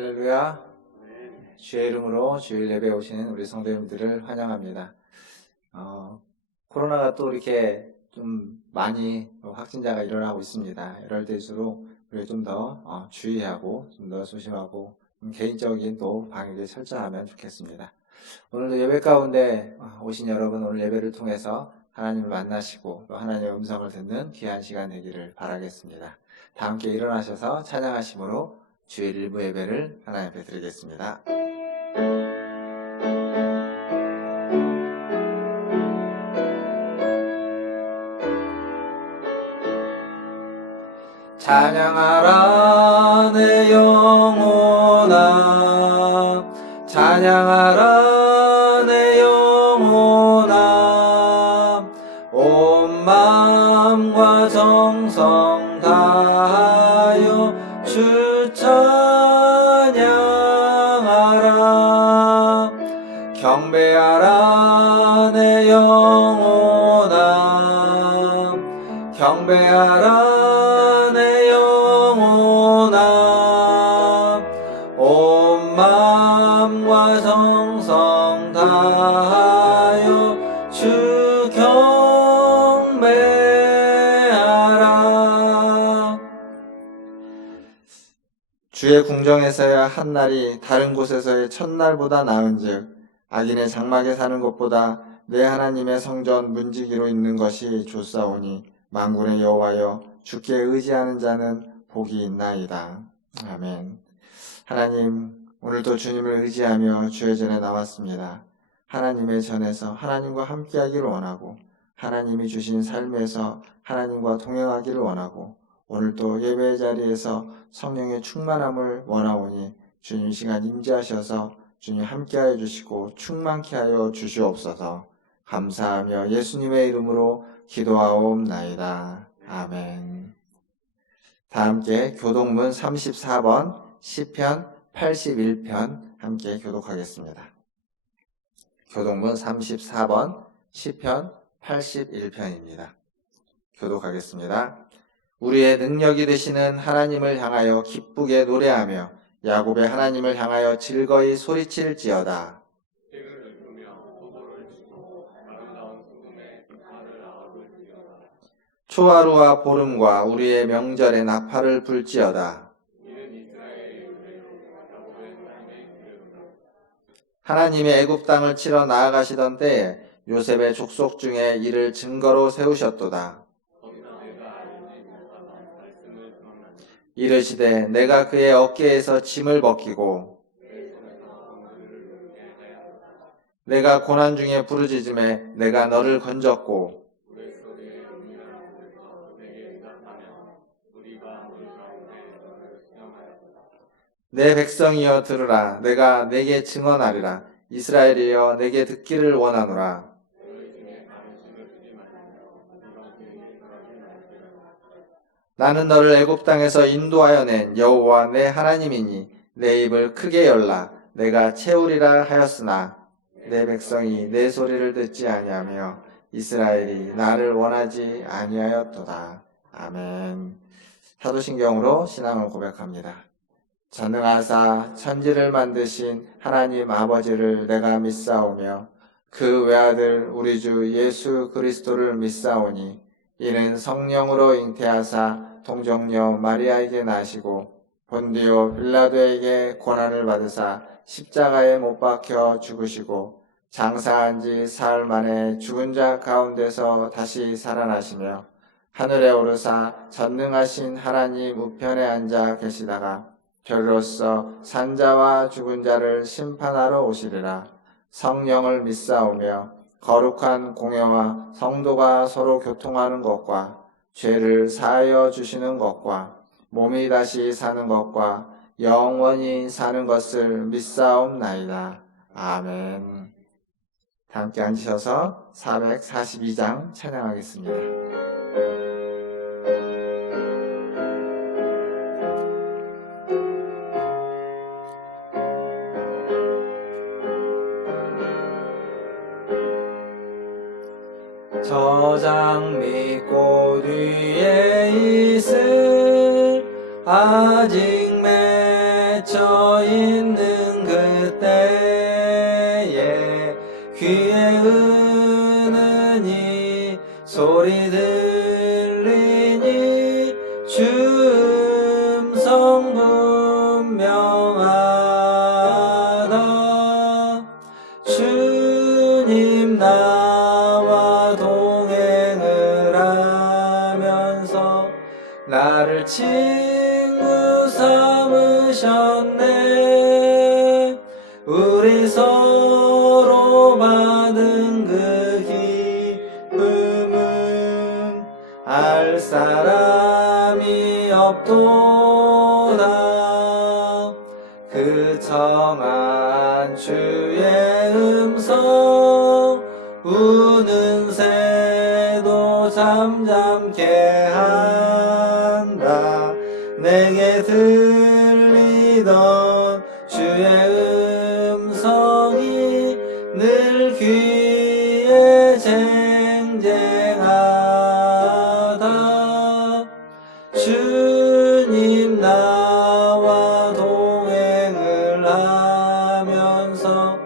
할렐루야. 주의 이름으로 주일 예배에 오시는 우리 성도님들을 환영합니다. 코로나가 또 이렇게 좀 많이 확진자가 일어나고 있습니다. 이럴 때일수록 우리 좀 더 주의하고 좀 더 조심하고 개인적인 또 방역에 철저하면 좋겠습니다. 오늘도 예배 가운데 오신 여러분, 오늘 예배를 통해서 하나님을 만나시고 또 하나님의 음성을 듣는 귀한 시간 되기를 바라겠습니다. 다 함께 일어나셔서 찬양하심으로 주일 일부 예배를 하나님 앞에 드리겠습니다. 찬양하라 내 영혼아, 찬양하라 내 영혼아, 온 마음과 정성 다하여 주 찬양하라. 경배하라 내 영혼아, 경배하라 내 영혼아, 온 마음과 정성 다하여 주 경배하라. 주의 궁정에서야 한 날이 다른 곳에서의 첫날보다 나은즉 악인의 장막에 사는 것보다 내 하나님의 성전 문지기로 있는 것이 좋사오니 만군의 여호와여 주께 의지하는 자는 복이 있나이다. 아멘. 하나님, 오늘도 주님을 의지하며 주의 전에 나왔습니다. 하나님의 전에서 하나님과 함께하기를 원하고 하나님이 주신 삶에서 하나님과 동행하기를 원하고 오늘도 예배의 자리에서 성령의 충만함을 원하오니 주님 시간 임재하셔서 주님 함께하여 주시고 충만케 하여 주시옵소서. 감사하며 예수님의 이름으로 기도하옵나이다. 아멘. 다 함께 교독문 34번 시편 81편 함께 교독하겠습니다. 교독문 34번 시편 81편입니다. 교독하겠습니다. 우리의 능력이 되시는 하나님을 향하여 기쁘게 노래하며 야곱의 하나님을 향하여 즐거이 소리칠지어다. 초하루와 보름과 우리의 명절에 나팔을 불지어다. 하나님의 애굽 땅을 치러 나아가시던 때에 요셉의 족속 중에 이를 증거로 세우셨도다. 이르시되 내가 그의 어깨에서 짐을 벗기고 내가 고난 중에 부르짖음에 내가 너를 건졌고 내 백성이여 들으라. 내가 내게 증언하리라. 이스라엘이여 내게 듣기를 원하노라. 나는 너를 애굽 땅에서 인도하여 낸 여호와 내 하나님이니 내 입을 크게 열라. 내가 채우리라 하였으나 내 백성이 내 소리를 듣지 아니하며 이스라엘이 나를 원하지 아니하였도다. 아멘. 사도신경으로 신앙을 고백합니다. 전능하사 천지를 만드신 하나님 아버지를 내가 믿사오며 그 외아들 우리 주 예수 그리스도를 믿사오니 이는 성령으로 잉태하사 동정녀 마리아에게 나시고 본디오 빌라도에게 고난을 받으사 십자가에 못 박혀 죽으시고 장사한 지 사흘 만에 죽은 자 가운데서 다시 살아나시며 하늘에 오르사 전능하신 하나님 우편에 앉아 계시다가 결로서 산자와 죽은 자를 심판하러 오시리라. 성령을 믿사오며 거룩한 공회와 성도가 서로 교통하는 것과 죄를 사하여 주시는 것과 몸이 다시 사는 것과 영원히 사는 것을 믿사옵나이다. 아멘. 다 함께 앉으셔서 442장 찬양하겠습니다. 저장 밑꽃 위에 있을 아직 맺혀 서 있는 그때에 귀에 은은히 소리 들리니 주 음성 분명하다. 주님 나와 동행을 하면서 나를 친구 삼으셨네. 우리 서로 받은 그 기쁨은 알 사람이 없도다. 그 청한 주의 음성 우는 새도 잠잠게 한다. 내게 들리던 주의 음성이 늘 귀에 쟁쟁하다. 주님 나와 동행을 하면서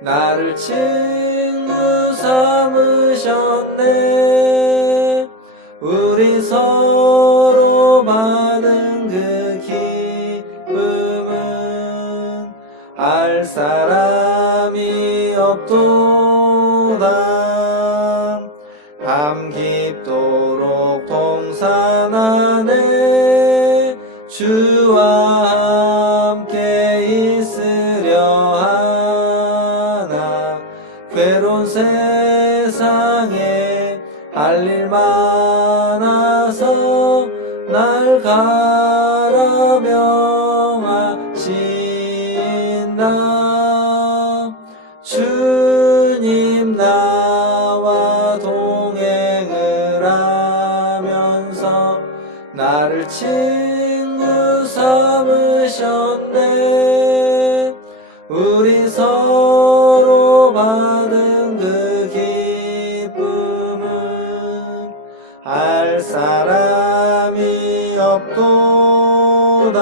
나를 친구 삼으셨네. 우리 서로 받은 그 기쁨은 알 사람이 없도다. 밤 깊도록 동산 안에 주와 함께 있으려 하나. 괴로운 세상에 할 일 많아서 날 갈아 명하신다. 주님 나와 동행을 하면서 나를 친구 삼으셨네. 우리 서로 받은 그 기쁨은 알 사람이 없도다.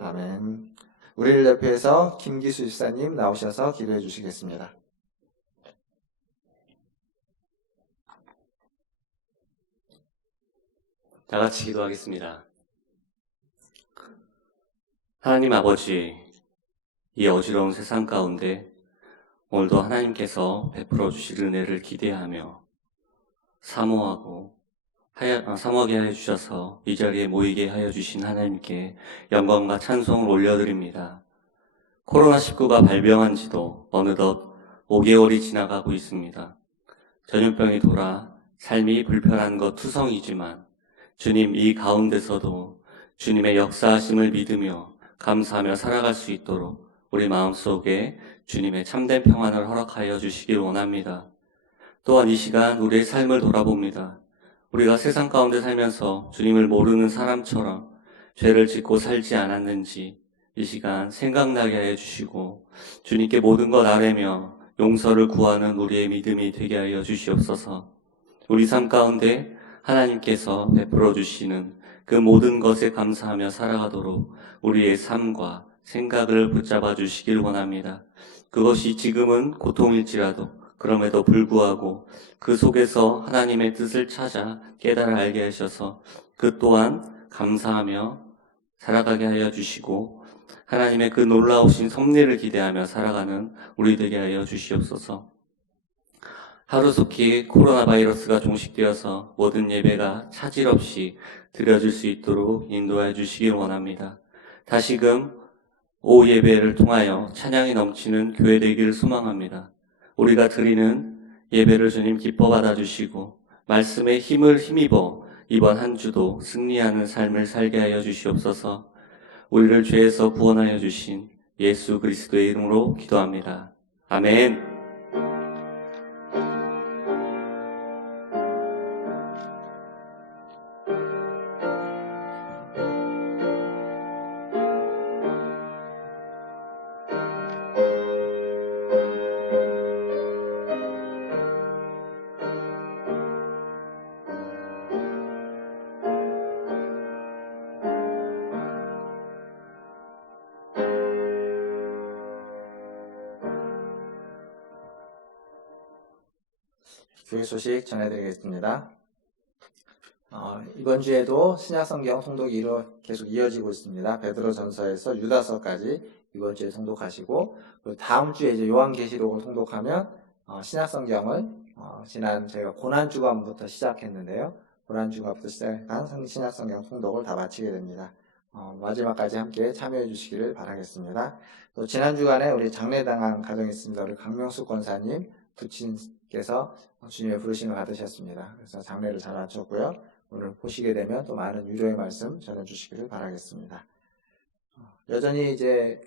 아멘. 우리를 대표해서 김기수 집사님 나오셔서 기도해 주시겠습니다. 다 같이 기도하겠습니다. 하나님 아버지, 이 어지러운 세상 가운데 오늘도 하나님께서 베풀어 주실 은혜를 기대하며 사모하게 하여 주셔서 이 자리에 모이게 하여 주신 하나님께 영광과 찬송을 올려드립니다. 코로나19가 발병한 지도 어느덧 5개월이 지나가고 있습니다. 전염병이 돌아 삶이 불편한 것 투성이지만 주님 이 가운데서도 주님의 역사하심을 믿으며 감사하며 살아갈 수 있도록 우리 마음속에 주님의 참된 평안을 허락하여 주시길 원합니다. 또한 이 시간 우리의 삶을 돌아봅니다. 우리가 세상 가운데 살면서 주님을 모르는 사람처럼 죄를 짓고 살지 않았는지 이 시간 생각나게 하여 주시고 주님께 모든 것 아뢰며 용서를 구하는 우리의 믿음이 되게 하여 주시옵소서. 우리 삶 가운데 하나님께서 베풀어 주시는 그 모든 것에 감사하며 살아가도록 우리의 삶과 생각을 붙잡아 주시길 원합니다. 그것이 지금은 고통일지라도 그럼에도 불구하고 그 속에서 하나님의 뜻을 찾아 깨달아 알게 하셔서 그 또한 감사하며 살아가게 하여 주시고 하나님의 그 놀라우신 섭리를 기대하며 살아가는 우리 되게 하여 주시옵소서. 하루속히 코로나 바이러스가 종식되어서 모든 예배가 차질 없이 드려질 수 있도록 인도해 주시길 원합니다. 다시금 오후 예배를 통하여 찬양이 넘치는 교회 되기를 소망합니다. 우리가 드리는 예배를 주님 기뻐 받아주시고 말씀에 힘을 힘입어 이번 한 주도 승리하는 삶을 살게 하여 주시옵소서. 우리를 죄에서 구원하여 주신 예수 그리스도의 이름으로 기도합니다. 아멘. 교회 소식 전해드리겠습니다. 이번 주에도 신약성경 통독이 계속 이어지고 있습니다. 베드로전서에서 유다서까지 이번 주에 통독하시고, 그리고 다음 주에 이제 요한계시록을 통독하면 신약성경을 지난 저희가 고난주간부터 시작했는데요. 고난주간부터 시작한 신약성경 통독을 다 마치게 됩니다. 마지막까지 함께 참여해 주시기를 바라겠습니다. 또 지난 주간에 우리 장례당한 가정이 있습니다. 우리 강명수 권사님 부친께서 주님의 부르심을 받으셨습니다. 그래서 장례를 잘 마쳤고요. 오늘 보시게 되면 또 많은 위로의 말씀 전해주시기를 바라겠습니다. 여전히 이제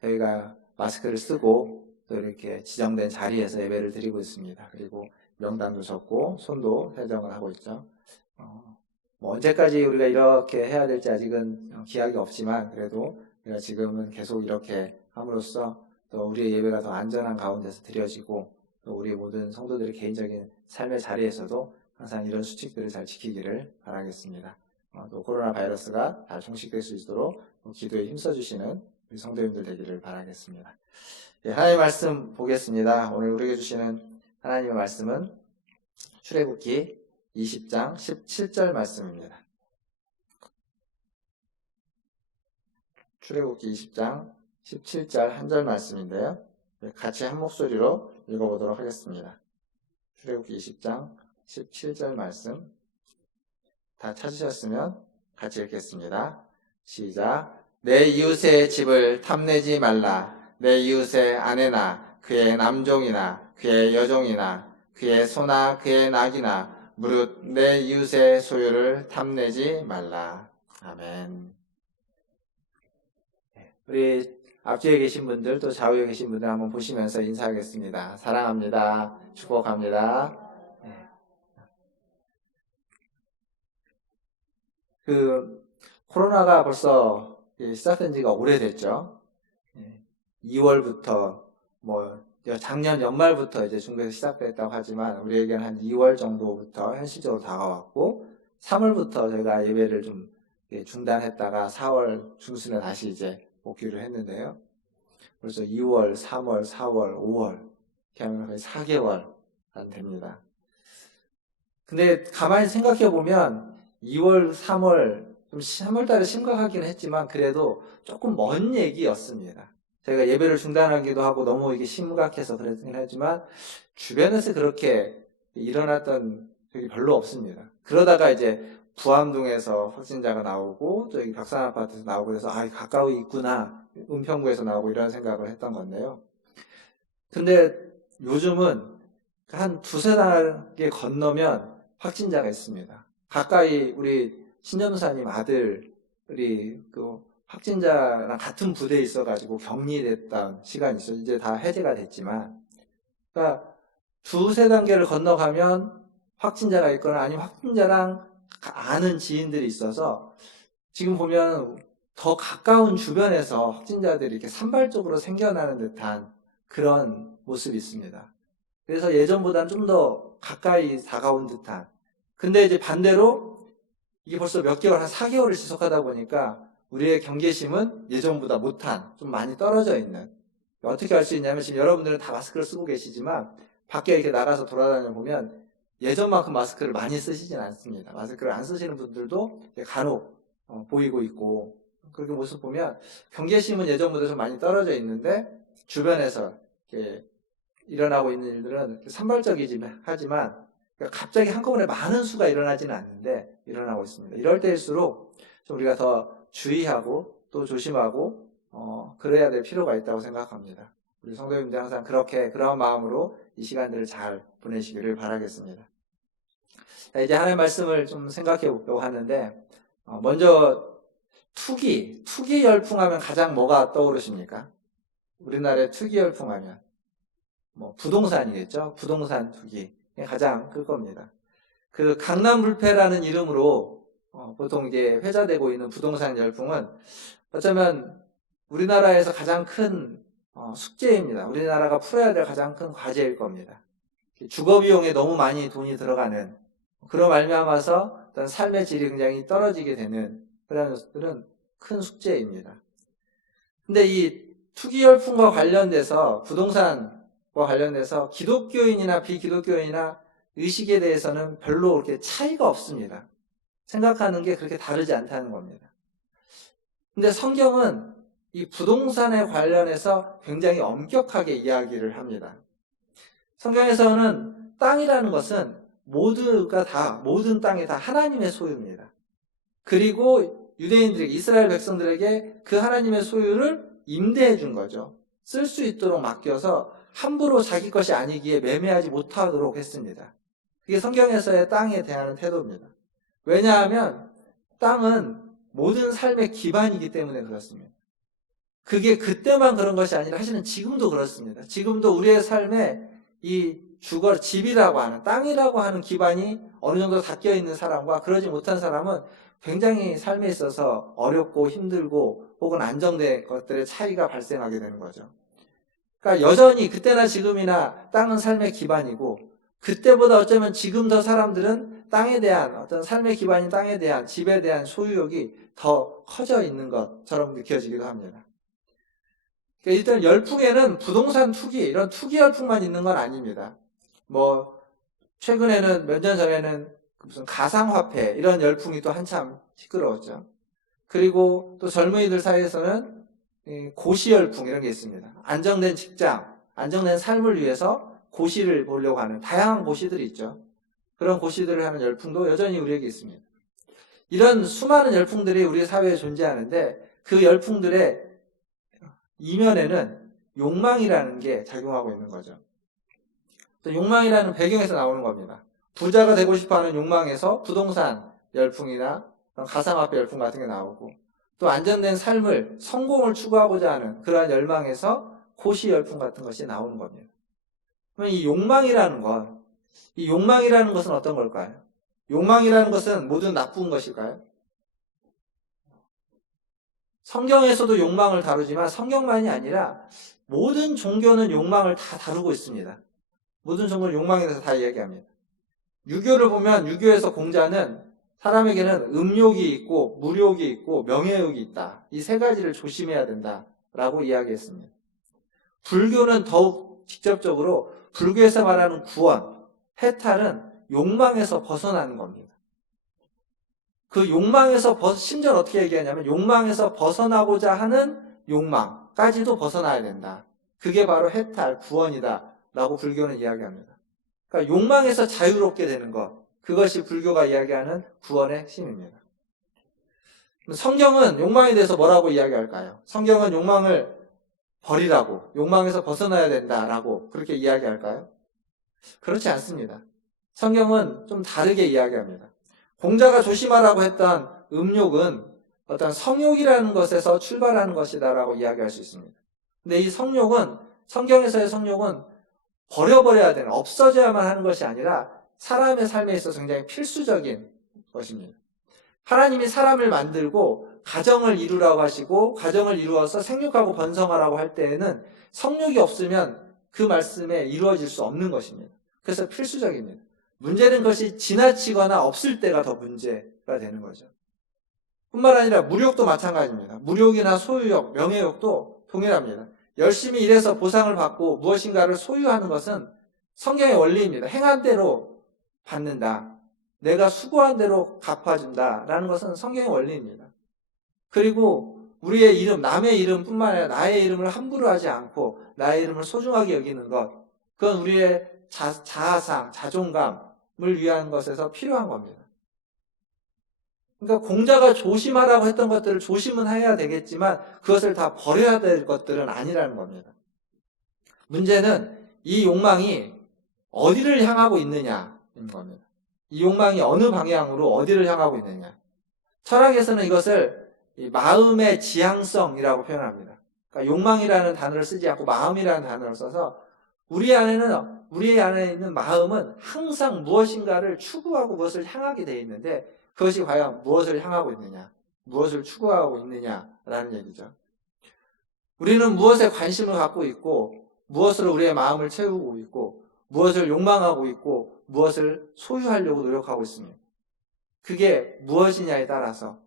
저희가 마스크를 쓰고 또 이렇게 지정된 자리에서 예배를 드리고 있습니다. 그리고 명단도 적고 손도 회정을 하고 있죠. 언제까지 우리가 이렇게 해야 될지 아직은 기약이 없지만 그래도 우리가 지금은 계속 이렇게 함으로써 또 우리의 예배가 더 안전한 가운데서 드려지고 또 우리 모든 성도들의 개인적인 삶의 자리에서도 항상 이런 수칙들을 잘 지키기를 바라겠습니다. 또 코로나 바이러스가 잘 종식될 수 있도록 기도에 힘써주시는 우리 성도님들 되기를 바라겠습니다. 하나님의 말씀 보겠습니다. 오늘 우리에게 주시는 하나님의 말씀은 출애굽기 20장 17절 말씀입니다. 출애굽기 20장 17절 한 절 말씀인데요. 같이 한 목소리로 읽어보도록 하겠습니다. 출애굽기 20장 17절 말씀 다 찾으셨으면 같이 읽겠습니다. 시작. 내 이웃의 집을 탐내지 말라. 내 이웃의 아내나 그의 남종이나 그의 여종이나 그의 소나 그의 낙이나 무릇 내 이웃의 소유를 탐내지 말라. 아멘. 우리 앞뒤에 계신 분들 또 좌우에 계신 분들 한번 보시면서 인사하겠습니다. 사랑합니다. 축복합니다. 코로나가 벌써 시작된 지가 오래됐죠. 2월부터 작년 연말부터 이제 중국에서 시작됐다고 하지만 우리에게는 한 2월 정도부터 현실적으로 다가왔고 3월부터 저희가 예배를 좀 중단했다가 4월 중순에 다시 이제 복귀를 했는데요. 벌써 2월, 3월, 4월, 5월 이렇게 하면 거의 4개월 안 됩니다. 근데 가만히 생각해 보면 2월, 3월, 좀 3월 달에 심각하기는 했지만 그래도 조금 먼 얘기였습니다. 저희가 예배를 중단하기도 하고 너무 이게 심각해서 그랬긴 하지만 주변에서 그렇게 일어났던 적이 별로 없습니다. 그러다가 이제 부암동에서 확진자가 나오고 또 여기 박산 아파트에서 나오고 그래서 가까이 있구나, 은평구에서 나오고 이런 생각을 했던 건데요. 근데 요즘은 한 두세 달에 건너면 확진자가 있습니다. 가까이 우리 신전사님 아들이 확진자랑 같은 부대에 있어가지고 격리됐던 시간이 있어요. 이제 다 해제가 됐지만, 그러니까 두세 단계를 건너가면 확진자가 있거나 아니면 확진자랑 아는 지인들이 있어서 지금 보면 더 가까운 주변에서 확진자들이 이렇게 산발적으로 생겨나는 듯한 그런 모습이 있습니다. 그래서 예전보다는 좀 더 가까이 다가온 듯한. 근데 이제 반대로 이게 벌써 몇 개월, 한 4개월을 지속하다 보니까 우리의 경계심은 예전보다 못한, 좀 많이 떨어져 있는. 어떻게 할 수 있냐면 지금 여러분들은 다 마스크를 쓰고 계시지만 밖에 이렇게 나가서 돌아다녀 보면 예전만큼 마스크를 많이 쓰시진 않습니다. 마스크를 안 쓰시는 분들도 간혹 보이고 있고, 그렇게 모습 보면 경계심은 예전보다 좀 많이 떨어져 있는데 주변에서 이렇게 일어나고 있는 일들은 산발적이지만 하지만 갑자기 한꺼번에 많은 수가 일어나지는 않는데 일어나고 있습니다. 이럴 때일수록 좀 우리가 더 주의하고 또 조심하고 그래야 될 필요가 있다고 생각합니다. 우리 성도님들 항상 그런 마음으로 이 시간들을 잘 보내시기를 바라겠습니다. 이제 하나님의 말씀을 좀 생각해 보려고 하는데 먼저 투기 열풍하면 가장 뭐가 떠오르십니까? 우리나라의 투기 열풍하면 부동산이겠죠. 부동산 투기 가장 클 겁니다. 그 강남불패라는 이름으로 보통 이제 회자되고 있는 부동산 열풍은 어쩌면 우리나라에서 가장 큰 숙제입니다. 우리나라가 풀어야 될 가장 큰 과제일 겁니다. 주거비용에 너무 많이 돈이 들어가는 그런 말미암아서 어떤 삶의 질이 굉장히 떨어지게 되는 그런 것들은 큰 숙제입니다. 근데 이 투기 열풍과 관련돼서 부동산 관련해서 기독교인이나 비기독교인이나 의식에 대해서는 별로 그렇게 차이가 없습니다. 생각하는 게 그렇게 다르지 않다는 겁니다. 근데 성경은 이 부동산에 관련해서 굉장히 엄격하게 이야기를 합니다. 성경에서는 땅이라는 것은 모든 땅이 다 하나님의 소유입니다. 그리고 유대인들에게, 이스라엘 백성들에게 그 하나님의 소유를 임대해 준 거죠. 쓸 수 있도록 맡겨서 함부로 자기 것이 아니기에 매매하지 못하도록 했습니다. 그게 성경에서의 땅에 대한 태도입니다. 왜냐하면 땅은 모든 삶의 기반이기 때문에 그렇습니다. 그게 그때만 그런 것이 아니라 사실은 지금도 그렇습니다. 지금도 우리의 삶에 이 집이라고 하는, 땅이라고 하는 기반이 어느 정도 닦여 있는 사람과 그러지 못한 사람은 굉장히 삶에 있어서 어렵고 힘들고 혹은 안정된 것들의 차이가 발생하게 되는 거죠. 그러니까 여전히 그때나 지금이나 땅은 삶의 기반이고, 그때보다 어쩌면 지금 더 사람들은 땅에 대한, 어떤 삶의 기반인 땅에 대한, 집에 대한 소유욕이 더 커져 있는 것처럼 느껴지기도 합니다. 그러니까 일단 열풍에는 부동산 투기, 이런 투기 열풍만 있는 건 아닙니다. 최근에는 몇 년 전에는 무슨 가상화폐 이런 열풍이 또 한참 시끄러웠죠. 그리고 또 젊은이들 사이에서는 고시 열풍 이런 게 있습니다. 안정된 직장, 안정된 삶을 위해서 고시를 보려고 하는 다양한 고시들이 있죠. 그런 고시들을 하는 열풍도 여전히 우리에게 있습니다. 이런 수많은 열풍들이 우리 사회에 존재하는데 그 열풍들의 이면에는 욕망이라는 게 작용하고 있는 거죠. 욕망이라는 배경에서 나오는 겁니다. 부자가 되고 싶어하는 욕망에서 부동산 열풍이나 가상화폐 열풍 같은 게 나오고, 또 안정된 삶을, 성공을 추구하고자 하는 그러한 열망에서 고시 열풍 같은 것이 나오는 겁니다. 그러면 이 욕망이라는 것은 어떤 걸까요? 욕망이라는 것은 모두 나쁜 것일까요? 성경에서도 욕망을 다루지만 성경만이 아니라 모든 종교는 욕망을 다 다루고 있습니다. 모든 종교는 욕망에 대해서 다 이야기합니다. 유교를 보면 유교에서 공자는 사람에게는 음욕이 있고 물욕이 있고 명예욕이 있다. 이 세 가지를 조심해야 된다라고 이야기했습니다. 불교는 더욱 직접적으로 불교에서 말하는 구원, 해탈은 욕망에서 벗어나는 겁니다. 그 욕망에서 심지어는 어떻게 얘기하냐면 욕망에서 벗어나고자 하는 욕망까지도 벗어나야 된다. 그게 바로 해탈, 구원이다 라고 불교는 이야기합니다. 그러니까 욕망에서 자유롭게 되는 것, 그것이 불교가 이야기하는 구원의 핵심입니다. 성경은 욕망에 대해서 뭐라고 이야기할까요? 성경은 욕망을 버리라고, 욕망에서 벗어나야 된다라고 그렇게 이야기할까요? 그렇지 않습니다. 성경은 좀 다르게 이야기합니다. 공자가 조심하라고 했던 음욕은 어떤 성욕이라는 것에서 출발하는 것이다라고 이야기할 수 있습니다. 근데 이 성경에서의 성욕은 버려버려야 되는, 없어져야만 하는 것이 아니라 사람의 삶에 있어서 굉장히 필수적인 것입니다. 하나님이 사람을 만들고 가정을 이루라고 하시고 가정을 이루어서 생육하고 번성하라고 할 때에는 성욕이 없으면 그 말씀에 이루어질 수 없는 것입니다. 그래서 필수적입니다. 문제는 그것이 지나치거나 없을 때가 더 문제가 되는 거죠. 뿐만 아니라 물욕도 마찬가지입니다. 물욕이나 소유욕, 명예욕도 동일합니다. 열심히 일해서 보상을 받고 무엇인가를 소유하는 것은 성경의 원리입니다. 행한 대로 받는다. 내가 수고한 대로 갚아준다라는 것은 성경의 원리입니다. 그리고 우리의 이름, 남의 이름뿐만 아니라 나의 이름을 함부로 하지 않고 나의 이름을 소중하게 여기는 것, 그건 우리의 자아상, 자존감을 위한 것에서 필요한 겁니다. 그러니까 공자가 조심하라고 했던 것들을 조심은 해야 되겠지만 그것을 다 버려야 될 것들은 아니라는 겁니다. 문제는 이 욕망이 어디를 향하고 있느냐인 겁니다. 이 욕망이 어느 방향으로 어디를 향하고 있느냐. 철학에서는 이것을 마음의 지향성이라고 표현합니다. 그러니까 욕망이라는 단어를 쓰지 않고 마음이라는 단어를 써서 우리 안에 있는 마음은 항상 무엇인가를 추구하고 무엇을 향하게 되어 있는데 그것이 과연 무엇을 향하고 있느냐, 무엇을 추구하고 있느냐라는 얘기죠. 우리는 무엇에 관심을 갖고 있고 무엇으로 우리의 마음을 채우고 있고 무엇을 욕망하고 있고 무엇을 소유하려고 노력하고 있습니다. 그게 무엇이냐에 따라서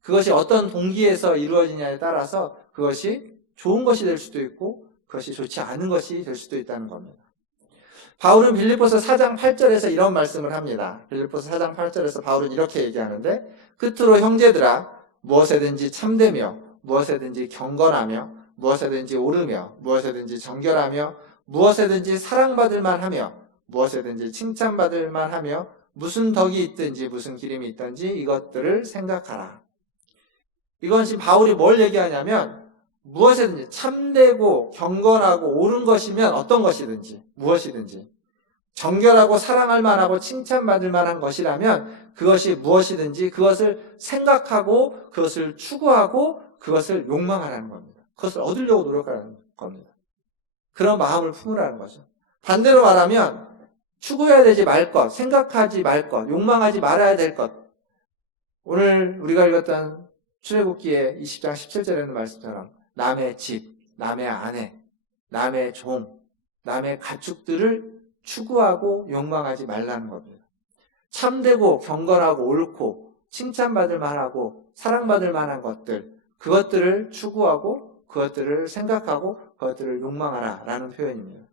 그것이 어떤 동기에서 이루어지냐에 따라서 그것이 좋은 것이 될 수도 있고 그것이 좋지 않은 것이 될 수도 있다는 겁니다. 바울은 빌립보서 4장 8절에서 이런 말씀을 합니다. 빌립보서 4장 8절에서 바울은 이렇게 얘기하는데, 끝으로 형제들아, 무엇에든지 참되며 무엇에든지 경건하며 무엇에든지 옳으며 무엇에든지 정결하며 무엇에든지 사랑받을 만하며 무엇에든지 칭찬받을 만하며 무슨 덕이 있든지 무슨 기림이 있든지 이것들을 생각하라. 이건 지금 바울이 뭘 얘기하냐면, 무엇이든지 참되고 경건하고 옳은 것이면 어떤 것이든지 무엇이든지 정결하고 사랑할 만하고 칭찬받을 만한 것이라면 그것이 무엇이든지 그것을 생각하고 그것을 추구하고 그것을 욕망하라는 겁니다. 그것을 얻으려고 노력하라는 겁니다. 그런 마음을 품으라는 거죠. 반대로 말하면 추구해야 되지 말 것, 생각하지 말 것, 욕망하지 말아야 될 것. 오늘 우리가 읽었던 출애굽기의 20장 17절에 있는 말씀처럼 남의 집, 남의 아내, 남의 종, 남의 가축들을 추구하고 욕망하지 말라는 겁니다. 참되고 경건하고 옳고 칭찬받을 만하고 사랑받을 만한 것들, 그것들을 추구하고 그것들을 생각하고 그것들을 욕망하라 라는 표현입니다.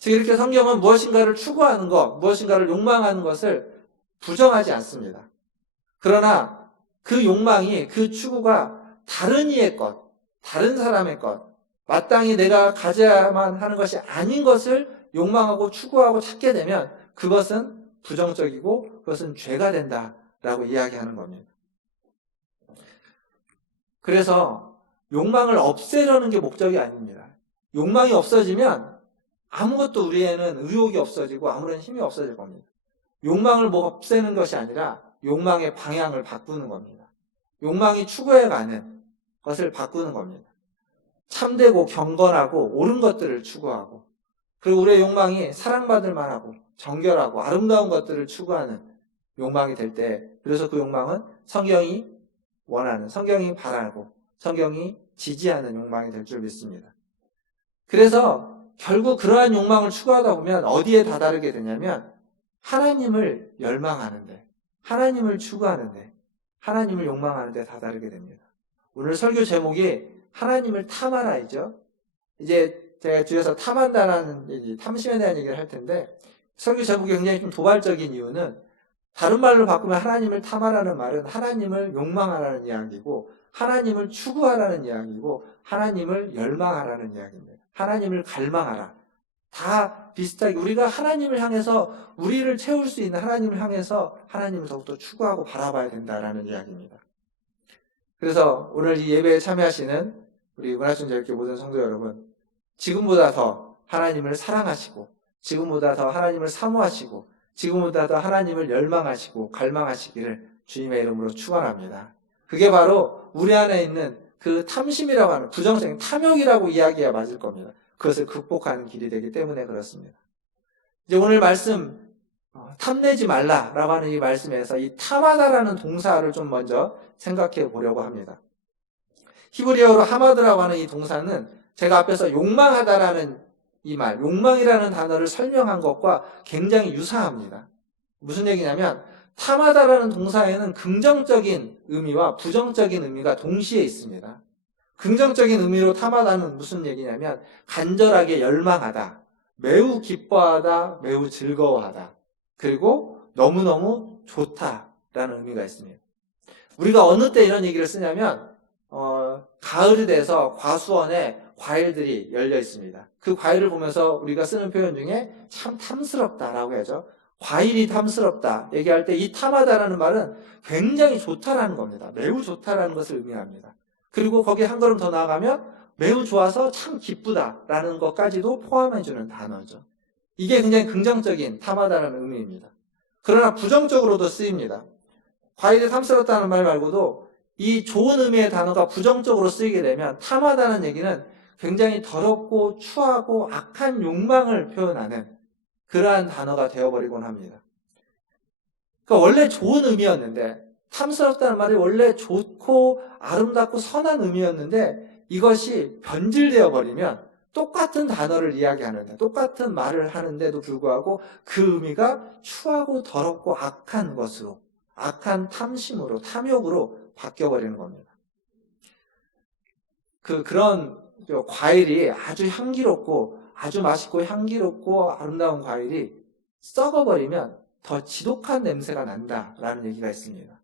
즉 이렇게 성경은 무엇인가를 추구하는 것, 무엇인가를 욕망하는 것을 부정하지 않습니다. 그러나 그 욕망이, 그 추구가 다른 이의 것, 다른 사람의 것, 마땅히 내가 가져야만 하는 것이 아닌 것을 욕망하고 추구하고 찾게 되면 그것은 부정적이고 그것은 죄가 된다라고 이야기하는 겁니다. 그래서 욕망을 없애려는 게 목적이 아닙니다. 욕망이 없어지면 아무것도 우리에는 의욕이 없어지고 아무런 힘이 없어질 겁니다. 욕망을 없애는 것이 아니라 욕망의 방향을 바꾸는 겁니다. 욕망이 추구해가는 것을 바꾸는 겁니다. 참되고 경건하고 옳은 것들을 추구하고, 그리고 우리의 욕망이 사랑받을 만하고 정결하고 아름다운 것들을 추구하는 욕망이 될 때, 그래서 그 욕망은 성경이 원하는, 성경이 바라고 성경이 지지하는 욕망이 될 줄 믿습니다. 그래서 결국 그러한 욕망을 추구하다 보면 어디에 다다르게 되냐면 하나님을 열망하는데, 하나님을 추구하는데, 하나님을 욕망하는데 다다르게 됩니다. 오늘 설교 제목이 하나님을 탐하라이죠. 이제 제가 뒤에서 탐한다라는 얘기, 탐심에 대한 얘기를 할 텐데, 설교 제목이 굉장히 좀 도발적인 이유는, 다른 말로 바꾸면 하나님을 탐하라는 말은 하나님을 욕망하라는 이야기고, 하나님을 추구하라는 이야기고, 하나님을 열망하라는 이야기입니다. 하나님을 갈망하라. 다 비슷하게 우리가 하나님을 향해서, 우리를 채울 수 있는 하나님을 향해서 하나님을 더욱더 추구하고 바라봐야 된다라는 이야기입니다. 그래서 오늘 이 예배에 참여하시는 우리 문화순절교 모든 성도 여러분, 지금보다 더 하나님을 사랑하시고, 지금보다 더 하나님을 사모하시고, 지금보다 더 하나님을 열망하시고 갈망하시기를 주님의 이름으로 축원합니다. 그게 바로 우리 안에 있는 그 탐심이라고 하는, 부정적인 탐욕이라고 이야기해야 맞을 겁니다. 그것을 극복하는 길이 되기 때문에 그렇습니다. 이제 오늘 말씀, 탐내지 말라라고 하는 이 말씀에서 이 탐하다라는 동사를 좀 먼저 생각해 보려고 합니다. 히브리어로 하마드라고 하는 이 동사는 제가 앞에서 욕망하다라는 이 말, 욕망이라는 단어를 설명한 것과 굉장히 유사합니다. 무슨 얘기냐면 탐하다라는 동사에는 긍정적인 의미와 부정적인 의미가 동시에 있습니다. 긍정적인 의미로 탐하다는 무슨 얘기냐면 간절하게 열망하다, 매우 기뻐하다, 매우 즐거워하다, 그리고 너무너무 좋다라는 의미가 있습니다. 우리가 어느 때 이런 얘기를 쓰냐면 가을이 돼서 과수원에 과일들이 열려 있습니다. 그 과일을 보면서 우리가 쓰는 표현 중에 참 탐스럽다라고 하죠. 과일이 탐스럽다 얘기할 때 이 탐하다라는 말은 굉장히 좋다라는 겁니다. 매우 좋다라는 것을 의미합니다. 그리고 거기에 한 걸음 더 나아가면 매우 좋아서 참 기쁘다라는 것까지도 포함해주는 단어죠. 이게 굉장히 긍정적인 탐하다라는 의미입니다. 그러나 부정적으로도 쓰입니다. 과일이 탐스럽다는 말 말고도 이 좋은 의미의 단어가 부정적으로 쓰이게 되면 탐하다는 얘기는 굉장히 더럽고 추하고 악한 욕망을 표현하는 그러한 단어가 되어버리곤 합니다. 그러니까 원래 좋은 의미였는데, 탐스럽다는 말이 원래 좋고 아름답고 선한 의미였는데 이것이 변질되어 버리면 똑같은 단어를 이야기하는데, 똑같은 말을 하는데도 불구하고 그 의미가 추하고 더럽고 악한 것으로, 악한 탐심으로, 탐욕으로 바뀌어버리는 겁니다. 그런 저 과일이 아주 향기롭고 아주 맛있고 향기롭고 아름다운 과일이 썩어버리면 더 지독한 냄새가 난다라는 얘기가 있습니다.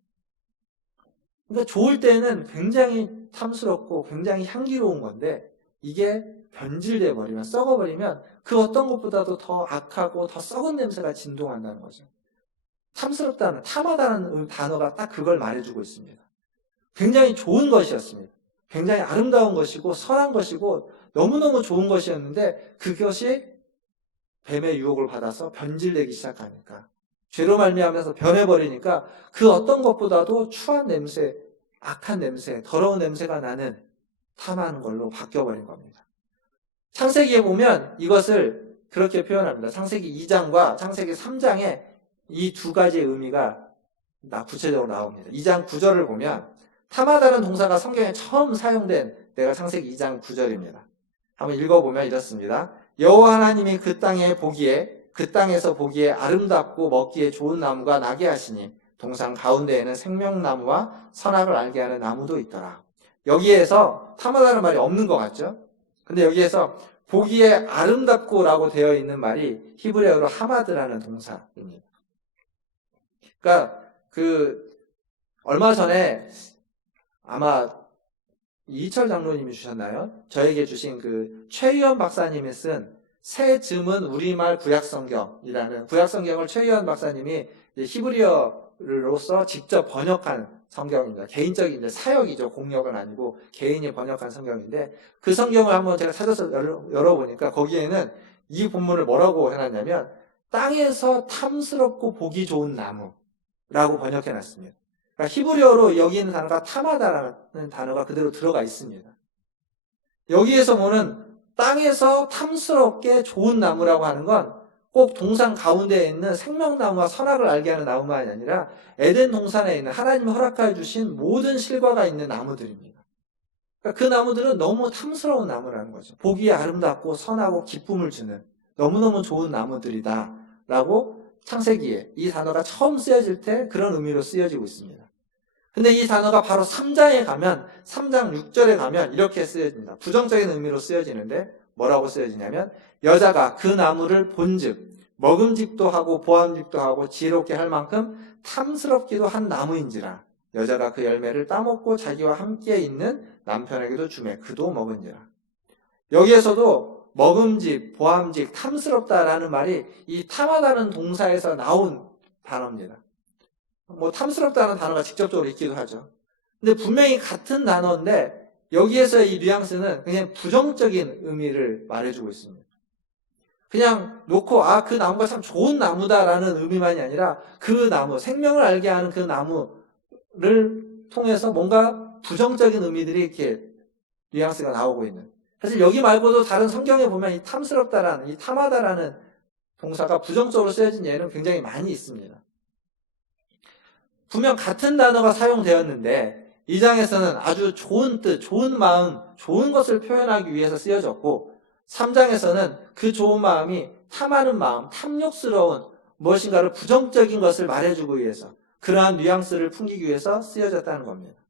그러니까 좋을 때는 굉장히 탐스럽고 굉장히 향기로운 건데 이게 변질돼 버리면 썩어버리면 그 어떤 것보다도 더 악하고 더 썩은 냄새가 진동한다는 거죠. 탐스럽다는, 탐하다는 단어가 딱 그걸 말해주고 있습니다. 굉장히 좋은 것이었습니다. 굉장히 아름다운 것이고 선한 것이고 너무너무 좋은 것이었는데 그것이 뱀의 유혹을 받아서 변질되기 시작하니까 죄로 말미암아서 변해버리니까 그 어떤 것보다도 추한 냄새, 악한 냄새, 더러운 냄새가 나는 탐하는 걸로 바뀌어버린 겁니다. 창세기에 보면 이것을 그렇게 표현합니다. 창세기 2장과 창세기 3장에 이 두 가지의 의미가 구체적으로 나옵니다. 2장 9절을 보면 탐하다는 동사가 성경에 처음 사용된 데가 창세기 2장 9절입니다. 한번 읽어보면 이렇습니다. 여호와 하나님이 그 땅에서 보기에 아름답고 먹기에 좋은 나무가 나게 하시니 동산 가운데에는 생명나무와 선악을 알게 하는 나무도 있더라. 여기에서 탐하다는 말이 없는 것 같죠? 근데 여기에서 보기에 아름답고 라고 되어 있는 말이 히브리어로 하마드라는 동사입니다. 그러니까 얼마 전에 아마 이철 장로님이 주셨나요? 저에게 주신 최유원 박사님이 쓴 새 즈문 우리말 구약성경이라는 구약성경을 최유원 박사님이 히브리어로서 직접 번역한 성경입니다. 개인적인 이제 사역이죠. 공력은 아니고 개인이 번역한 성경인데 그 성경을 한번 제가 찾아서 열어보니까 거기에는 이 본문을 뭐라고 해놨냐면 땅에서 탐스럽고 보기 좋은 나무라고 번역해놨습니다. 그러니까 히브리어로 여기 있는 단어가 탐하다라는 단어가 그대로 들어가 있습니다. 여기에서 보는 땅에서 탐스럽게 좋은 나무라고 하는 건 꼭 동산 가운데에 있는 생명나무와 선악을 알게 하는 나무만이 아니라 에덴 동산에 있는 하나님이 허락하여 주신 모든 실과가 있는 나무들입니다. 그러니까 그 나무들은 너무 탐스러운 나무라는 거죠. 보기에 아름답고 선하고 기쁨을 주는 너무너무 좋은 나무들이다 라고 창세기에 이 단어가 처음 쓰여질 때 그런 의미로 쓰여지고 있습니다. 근데 이 단어가 바로 3장에 가면 3장 6절에 가면 이렇게 쓰여집니다. 부정적인 의미로 쓰여지는데 뭐라고 쓰여지냐면 여자가 그 나무를 본즉 먹음직도 하고 보암직도 하고 지혜롭게 할 만큼 탐스럽기도 한 나무인지라 여자가 그 열매를 따먹고 자기와 함께 있는 남편에게도 주매 그도 먹은지라. 여기에서도 먹음직, 보암직, 탐스럽다라는 말이 이 탐하다는 동사에서 나온 단어입니다. 탐스럽다는 단어가 직접적으로 있기도 하죠. 근데 분명히 같은 단어인데 여기에서 이 뉘앙스는 그냥 부정적인 의미를 말해주고 있습니다. 그냥 놓고 그 나무가 참 좋은 나무다라는 의미만이 아니라 그 나무, 생명을 알게 하는 그 나무를 통해서 뭔가 부정적인 의미들이 이렇게 뉘앙스가 나오고 있는. 사실 여기 말고도 다른 성경에 보면 이 탐스럽다라는, 이 탐하다라는 동사가 부정적으로 쓰여진 예는 굉장히 많이 있습니다. 분명 같은 단어가 사용되었는데 이 장에서는 아주 좋은 뜻, 좋은 마음, 좋은 것을 표현하기 위해서 쓰여졌고 3장에서는 그 좋은 마음이 탐하는 마음, 탐욕스러운 무엇인가를 부정적인 것을 말해주기 위해서 그러한 뉘앙스를 풍기기 위해서 쓰여졌다는 겁니다.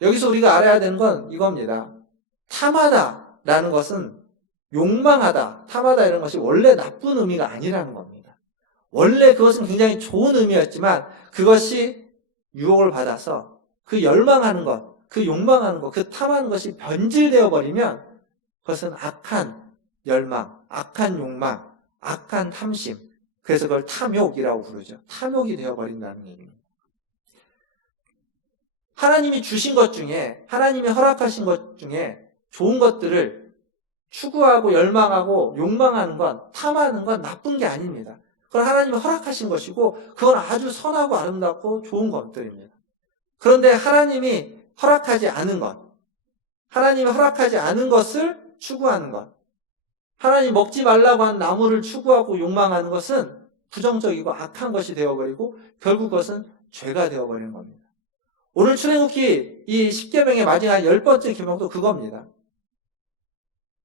여기서 우리가 알아야 되는 건 이겁니다. 탐하다라는 것은 욕망하다, 탐하다 이런 것이 원래 나쁜 의미가 아니라는 겁니다. 원래 그것은 굉장히 좋은 의미였지만 그것이 유혹을 받아서 그 열망하는 것, 그 욕망하는 것, 그 탐하는 것이 변질되어 버리면 그것은 악한 열망, 악한 욕망, 악한 탐심, 그래서 그걸 탐욕이라고 부르죠. 탐욕이 되어버린다는 얘기입니다. 하나님이 주신 것 중에, 하나님이 허락하신 것 중에 좋은 것들을 추구하고 열망하고 욕망하는 건, 탐하는 건 나쁜 게 아닙니다. 그건 하나님이 허락하신 것이고 그건 아주 선하고 아름답고 좋은 것들입니다. 그런데 하나님이 허락하지 않은 것, 하나님이 허락하지 않은 것을 추구하는 것, 하나님 먹지 말라고 한 나무를 추구하고 욕망하는 것은 부정적이고 악한 것이 되어버리고 결국 그것은 죄가 되어버리는 겁니다. 오늘 출애굽기 이 10계명의 마지막 10번째 계명도 그겁니다.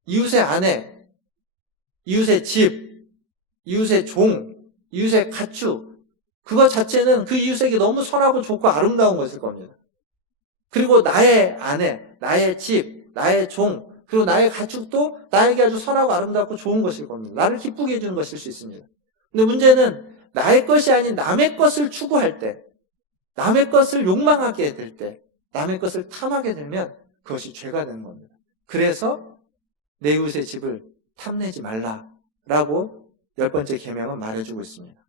이웃의 아내, 이웃의 집, 이웃의 종, 이웃의 가축, 그것 자체는 그 이웃에게 너무 선하고 좋고 아름다운 것일 겁니다. 그리고 나의 아내, 나의 집, 나의 종, 그리고 나의 가축도 나에게 아주 선하고 아름답고 좋은 것일 겁니다. 나를 기쁘게 해주는 것일 수 있습니다. 근데 문제는 나의 것이 아닌 남의 것을 추구할 때, 남의 것을 욕망하게 될 때, 남의 것을 탐하게 되면 그것이 죄가 되는 겁니다. 그래서 내 이웃의 집을 탐내지 말라라고 10번째 계명은 말해주고 있습니다.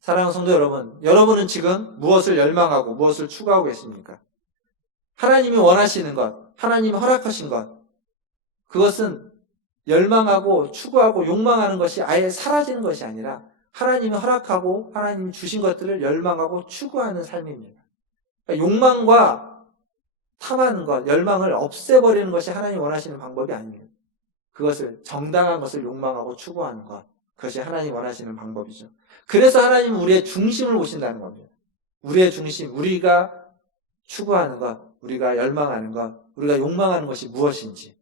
사랑하는 성도 여러분, 여러분은 지금 무엇을 열망하고 무엇을 추구하고 계십니까? 하나님이 원하시는 것, 하나님이 허락하신 것, 그것은 열망하고 추구하고 욕망하는 것이 아예 사라지는 것이 아니라 하나님이 허락하고 하나님이 주신 것들을 열망하고 추구하는 삶입니다. 그러니까 욕망과 탐하는 것, 열망을 없애버리는 것이 하나님이 원하시는 방법이 아닙니다. 그것을 정당한 것을 욕망하고 추구하는 것, 그것이 하나님이 원하시는 방법이죠. 그래서 하나님은 우리의 중심을 보신다는 겁니다. 우리의 중심, 우리가 추구하는 것, 우리가 열망하는 것, 우리가 욕망하는 것이 무엇인지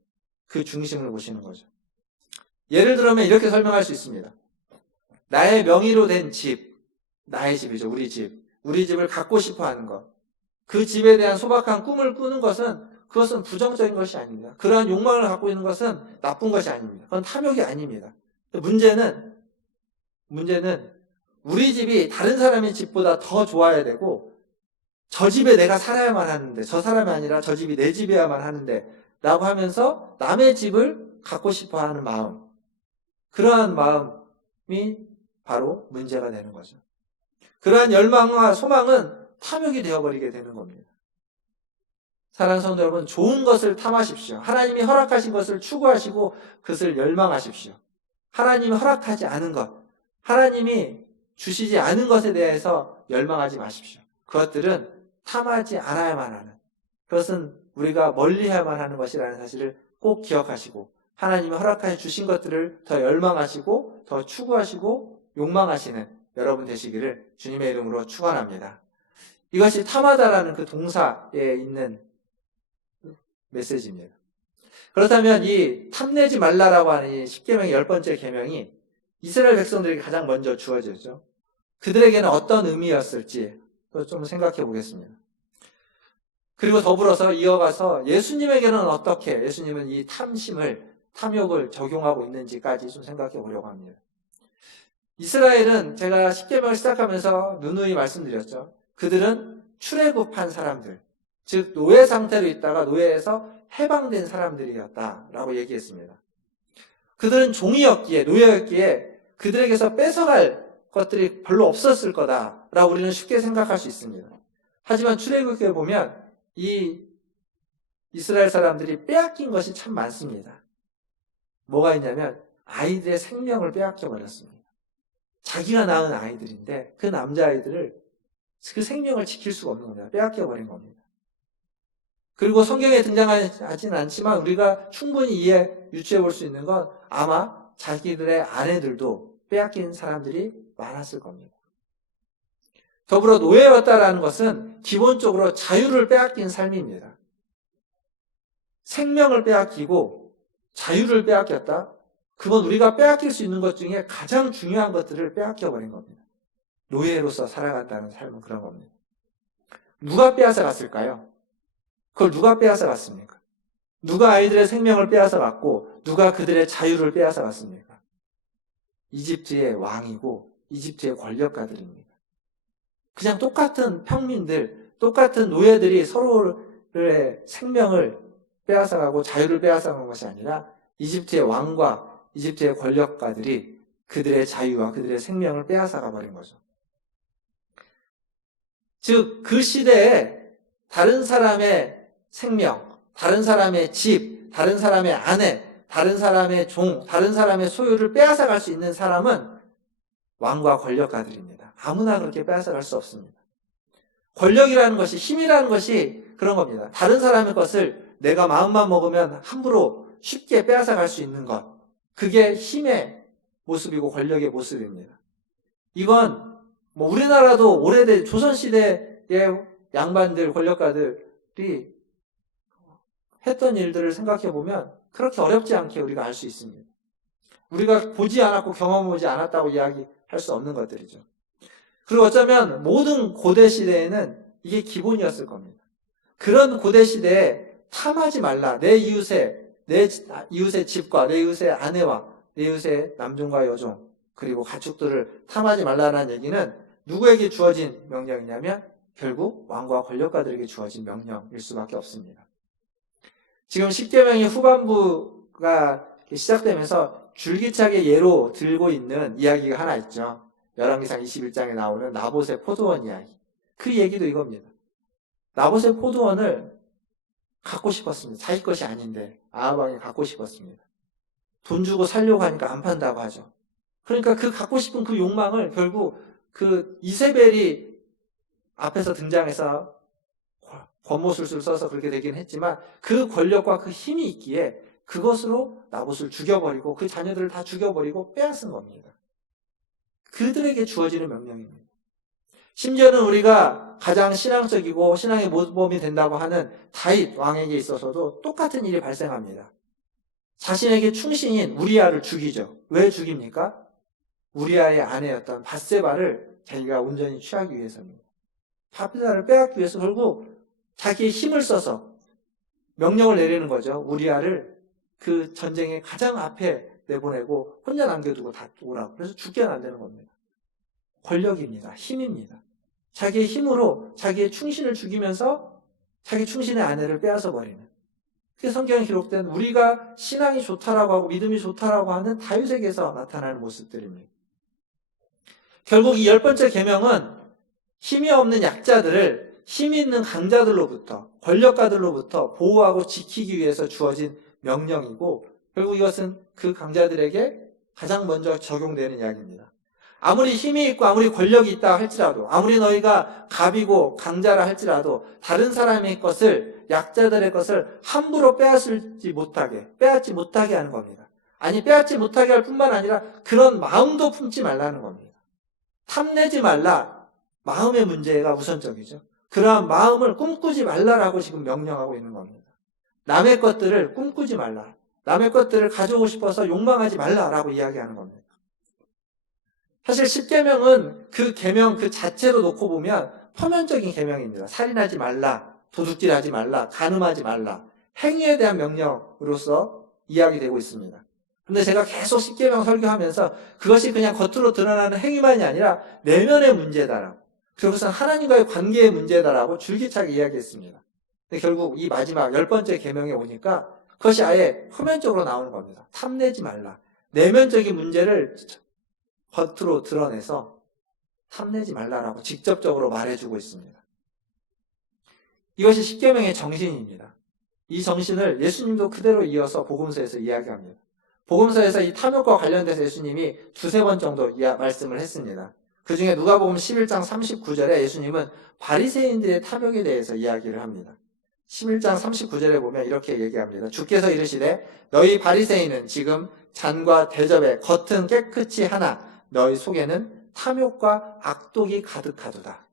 그 중심을 보시는 거죠. 예를 들면 이렇게 설명할 수 있습니다. 나의 명의로 된 집, 나의 집이죠. 우리 집. 우리 집을 갖고 싶어 하는 것. 그 집에 대한 소박한 꿈을 꾸는 것은 그것은 부정적인 것이 아닙니다. 그러한 욕망을 갖고 있는 것은 나쁜 것이 아닙니다. 그건 탐욕이 아닙니다. 문제는 우리 집이 다른 사람의 집보다 더 좋아야 되고 저 집에 내가 살아야만 하는데 저 사람이 아니라 저 집이 내 집이어야만 하는데 라고 하면서 남의 집을 갖고 싶어 하는 마음, 그러한 마음이 바로 문제가 되는 거죠. 그러한 열망과 소망은 탐욕이 되어버리게 되는 겁니다. 사랑하는 성도 여러분, 좋은 것을 탐하십시오. 하나님이 허락하신 것을 추구하시고 그것을 열망하십시오. 하나님이 허락하지 않은 것, 하나님이 주시지 않은 것에 대해서 열망하지 마십시오. 그것들은 탐하지 않아야만 하는, 그것은 우리가 멀리해야만 하는 것이라는 사실을 꼭 기억하시고 하나님이 허락하여 주신 것들을 더 열망하시고 더 추구하시고 욕망하시는 여러분 되시기를 주님의 이름으로 축원합니다. 이것이 탐하다라는 그 동사에 있는 메시지입니다. 그렇다면 이 탐내지 말라라고 하는 이 10계명의 10번째 계명이 이스라엘 백성들에게 가장 먼저 주어졌죠. 그들에게는 어떤 의미였을지 좀 생각해 보겠습니다. 그리고 더불어서 이어가서 예수님에게는 어떻게 예수님은 이 탐욕을 적용하고 있는지까지 좀 생각해 보려고 합니다. 이스라엘은 제가 10계명을 시작하면서 누누이 말씀드렸죠. 그들은 출애굽한 사람들, 즉 노예 상태로 있다가 노예에서 해방된 사람들이었다라고 얘기했습니다. 그들은 종이었기에, 노예였기에 그들에게서 뺏어갈 것들이 별로 없었을 거다라고 우리는 쉽게 생각할 수 있습니다. 하지만 출애굽기에 보면 이 이스라엘 사람들이 빼앗긴 것이 참 많습니다. 뭐가 있냐면 아이들의 생명을 빼앗겨 버렸습니다. 자기가 낳은 아이들인데 그 남자아이들을 그 생명을 지킬 수가 없는 겁니다. 빼앗겨 버린 겁니다. 그리고 성경에 등장하지는 않지만 우리가 충분히 유추해 볼 수 있는 건 아마 자기들의 아내들도 빼앗긴 사람들이 많았을 겁니다. 더불어 노예였다라는 것은 기본적으로 자유를 빼앗긴 삶입니다. 생명을 빼앗기고 자유를 빼앗겼다? 그건 우리가 빼앗길 수 있는 것 중에 가장 중요한 것들을 빼앗겨버린 겁니다. 노예로서 살아간다는 삶은 그런 겁니다. 누가 빼앗아 갔을까요? 그걸 누가 빼앗아 갔습니까? 누가 아이들의 생명을 빼앗아 갔고 누가 그들의 자유를 빼앗아 갔습니까? 이집트의 왕이고 이집트의 권력가들입니다. 그냥 똑같은 평민들, 똑같은 노예들이 서로의 생명을 빼앗아가고 자유를 빼앗아간 것이 아니라 이집트의 왕과 이집트의 권력가들이 그들의 자유와 그들의 생명을 빼앗아가 버린 거죠. 즉, 그 시대에 다른 사람의 생명, 다른 사람의 집, 다른 사람의 아내, 다른 사람의 종, 다른 사람의 소유를 빼앗아갈 수 있는 사람은 왕과 권력가들입니다. 아무나 그렇게 빼앗아갈 수 없습니다. 권력이라는 것이, 힘이라는 것이 그런 겁니다. 다른 사람의 것을 내가 마음만 먹으면 함부로 쉽게 빼앗아갈 수 있는 것, 그게 힘의 모습이고 권력의 모습입니다. 이건 우리나라도 오래된 조선시대의 양반들, 권력가들이 했던 일들을 생각해보면 그렇게 어렵지 않게 우리가 알 수 있습니다. 우리가 보지 않았고 경험하지 않았다고 이야기할 수 없는 것들이죠. 그리고 어쩌면 모든 고대 시대에는 이게 기본이었을 겁니다. 그런 고대 시대에 탐하지 말라. 내 이웃의 집과 내 이웃의 아내와 내 이웃의 남종과 여종 그리고 가축들을 탐하지 말라는 얘기는 누구에게 주어진 명령이냐면 결국 왕과 권력가들에게 주어진 명령일 수밖에 없습니다. 지금 십계명의 후반부가 시작되면서 줄기차게 예로 들고 있는 이야기가 하나 있죠. 열왕기상 21장에 나오는 나봇의 포도원 이야기. 그 얘기도 이겁니다. 나봇의 포도원을 갖고 싶었습니다. 자기 것이 아닌데 아합 왕이 갖고 싶었습니다. 돈 주고 살려고 하니까 안 판다고 하죠. 그러니까 그 갖고 싶은 그 욕망을 결국 그 이세벨이 앞에서 등장해서 권모술수를 써서 그렇게 되긴 했지만 그 권력과 그 힘이 있기에 그것으로 나봇을 죽여버리고 그 자녀들을 다 죽여버리고 빼앗은 겁니다. 그들에게 주어지는 명령입니다. 심지어는 우리가 가장 신앙적이고 신앙의 모범이 된다고 하는 다윗 왕에게 있어서도 똑같은 일이 발생합니다. 자신에게 충신인 우리아를 죽이죠. 왜 죽입니까? 우리아의 아내였던 밧세바를 자기가 온전히 취하기 위해서입니다. 밧세바를 빼앗기 위해서 결국 자기의 힘을 써서 명령을 내리는 거죠. 우리아를 그 전쟁의 가장 앞에 내보내고 혼자 남겨두고 다 오라고. 그래서 죽게는 안 되는 겁니다. 권력입니다. 힘입니다. 자기의 힘으로 자기의 충신을 죽이면서 자기 충신의 아내를 빼앗아 버리는. 그게 성경에 기록된 우리가 신앙이 좋다라고 하고 믿음이 좋다라고 하는 다윗에게서 나타나는 모습들입니다. 결국 이 10번째 계명은 힘이 없는 약자들을 힘이 있는 강자들로부터 권력가들로부터 보호하고 지키기 위해서 주어진 명령이고 결국 이것은 그 강자들에게 가장 먼저 적용되는 이야기입니다. 아무리 힘이 있고 아무리 권력이 있다 할지라도 아무리 너희가 갑이고 강자라 할지라도 다른 사람의 것을 약자들의 것을 함부로 빼앗지 못하게 하는 겁니다. 아니 빼앗지 못하게 할 뿐만 아니라 그런 마음도 품지 말라는 겁니다. 탐내지 말라. 마음의 문제가 우선적이죠. 그러한 마음을 꿈꾸지 말라라고 지금 명령하고 있는 겁니다. 남의 것들을 꿈꾸지 말라. 남의 것들을 가져오고 싶어서 욕망하지 말라라고 이야기하는 겁니다. 사실 십계명은 그 계명 그 자체로 놓고 보면 표면적인 계명입니다. 살인하지 말라, 도둑질하지 말라, 간음하지 말라. 행위에 대한 명령으로서 이야기되고 있습니다. 근데 제가 계속 십계명 설교하면서 그것이 그냥 겉으로 드러나는 행위만이 아니라 내면의 문제다라고. 그것은 하나님과의 관계의 문제다라고 줄기차게 이야기했습니다. 근데 결국 이 마지막 10번째 계명에 오니까 그것이 아예 표면적으로 나오는 겁니다. 탐내지 말라. 내면적인 문제를 겉으로 드러내서 탐내지 말라라고 직접적으로 말해주고 있습니다. 이것이 십계명의 정신입니다. 이 정신을 예수님도 그대로 이어서 복음서에서 이야기합니다. 복음서에서 이 탐욕과 관련돼서 예수님이 두세 번 정도 말씀을 했습니다. 그 중에 누가복음 11장 39절에 예수님은 바리새인들의 탐욕에 대해서 이야기를 합니다. 11장 39절에 보면 이렇게 얘기합니다. 주께서 이르시되 너희 바리새인은 지금 잔과 대접에 겉은 깨끗이 하나 너희 속에는 탐욕과 악독이 가득하도다.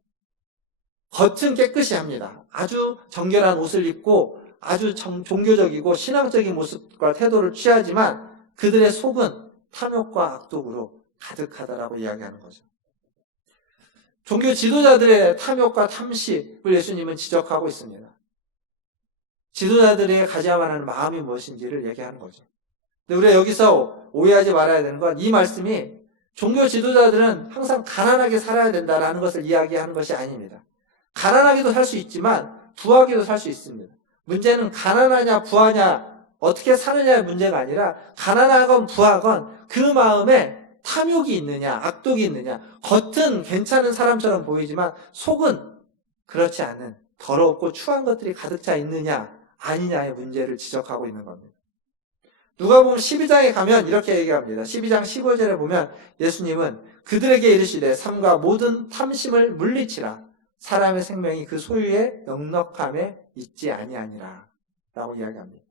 겉은 깨끗이 합니다. 아주 정결한 옷을 입고 아주 종교적이고 신앙적인 모습과 태도를 취하지만 그들의 속은 탐욕과 악독으로 가득하다라고 이야기하는 거죠. 종교 지도자들의 탐욕과 탐심을 예수님은 지적하고 있습니다. 지도자들에게 가져야만 하는 마음이 무엇인지를 얘기하는 거죠. 근데 우리가 여기서 오해하지 말아야 되는 건 이 말씀이 종교 지도자들은 항상 가난하게 살아야 된다라는 것을 이야기하는 것이 아닙니다. 가난하게도 살 수 있지만 부하게도 살 수 있습니다. 문제는 가난하냐 부하냐 어떻게 사느냐의 문제가 아니라 가난하건 부하건 그 마음에 탐욕이 있느냐 악독이 있느냐 겉은 괜찮은 사람처럼 보이지만 속은 그렇지 않은 더럽고 추한 것들이 가득 차 있느냐 아니냐의 문제를 지적하고 있는 겁니다. 누가복음 12장에 가면 이렇게 얘기합니다. 12장 15절에 보면 예수님은 그들에게 이르시되 삼가 모든 탐심을 물리치라. 사람의 생명이 그 소유의 넉넉함에 있지 아니하니라 라고 이야기합니다.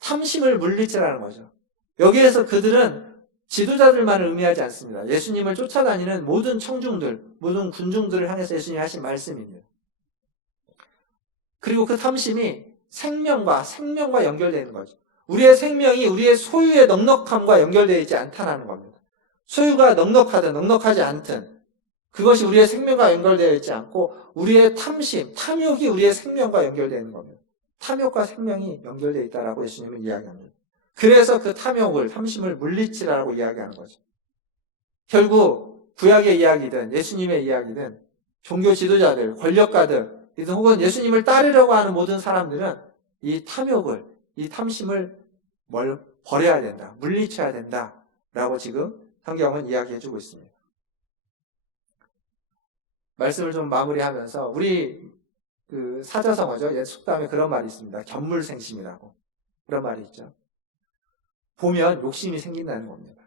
탐심을 물리치라는 거죠. 여기에서 그들은 지도자들만을 의미하지 않습니다. 예수님을 쫓아다니는 모든 청중들, 모든 군중들을 향해서 예수님이 하신 말씀입니다. 그리고 그 탐심이 생명과 연결되어 있는 거죠. 우리의 생명이 우리의 소유의 넉넉함과 연결되어 있지 않다는 겁니다. 소유가 넉넉하든 넉넉하지 않든 그것이 우리의 생명과 연결되어 있지 않고 우리의 탐심, 탐욕이 우리의 생명과 연결되어 있는 겁니다. 탐욕과 생명이 연결되어 있다라고 예수님은 이야기합니다. 그래서 그 탐욕을, 탐심을 물리치라고 이야기하는 거죠. 결국 구약의 이야기든 예수님의 이야기든 종교 지도자들, 권력가들, 혹은 예수님을 따르려고 하는 모든 사람들은 이 탐욕을, 이 탐심을 버려야 된다, 물리쳐야 된다라고 지금 성경은 이야기해주고 있습니다. 말씀을 좀 마무리하면서 우리 그 사자성어죠. 옛 속담에 그런 말이 있습니다. 견물생심이라고 그런 말이 있죠. 보면 욕심이 생긴다는 겁니다.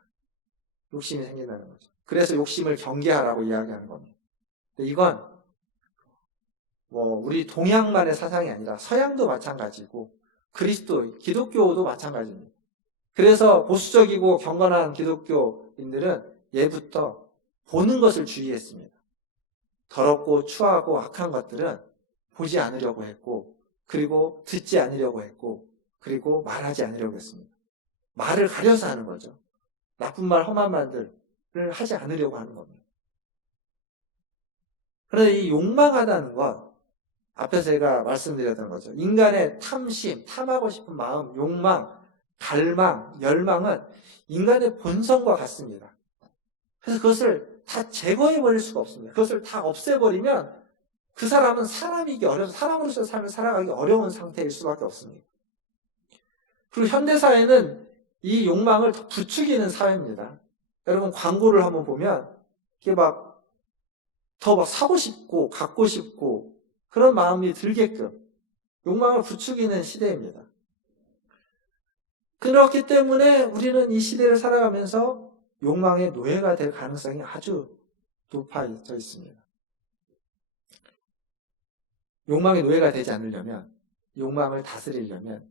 욕심이 생긴다는 거죠. 그래서 욕심을 경계하라고 이야기하는 겁니다. 근데 이건 우리 동양만의 사상이 아니라 서양도 마찬가지고 그리스도, 기독교도 마찬가지입니다. 그래서 보수적이고 경건한 기독교인들은 예부터 보는 것을 주의했습니다. 더럽고 추하고 악한 것들은 보지 않으려고 했고, 그리고 듣지 않으려고 했고, 그리고 말하지 않으려고 했습니다. 말을 가려서 하는 거죠. 나쁜 말, 험한 말들을 하지 않으려고 하는 겁니다. 그런데 이 욕망하다는 것, 앞에서 제가 말씀드렸던 거죠. 인간의 탐심, 탐하고 싶은 마음, 욕망, 갈망, 열망은 인간의 본성과 같습니다. 그래서 그것을 다 제거해버릴 수가 없습니다. 그것을 다 없애버리면 그 사람은 사람이기 어려워서 사람으로서 삶을 살아가기 어려운 상태일 수밖에 없습니다. 그리고 현대사회는 이 욕망을 더 부추기는 사회입니다. 여러분 광고를 한번 보면 이게 더 사고 싶고 갖고 싶고 그런 마음이 들게끔 욕망을 부추기는 시대입니다. 그렇기 때문에 우리는 이 시대를 살아가면서 욕망의 노예가 될 가능성이 아주 높아져 있습니다. 욕망의 노예가 되지 않으려면, 욕망을 다스리려면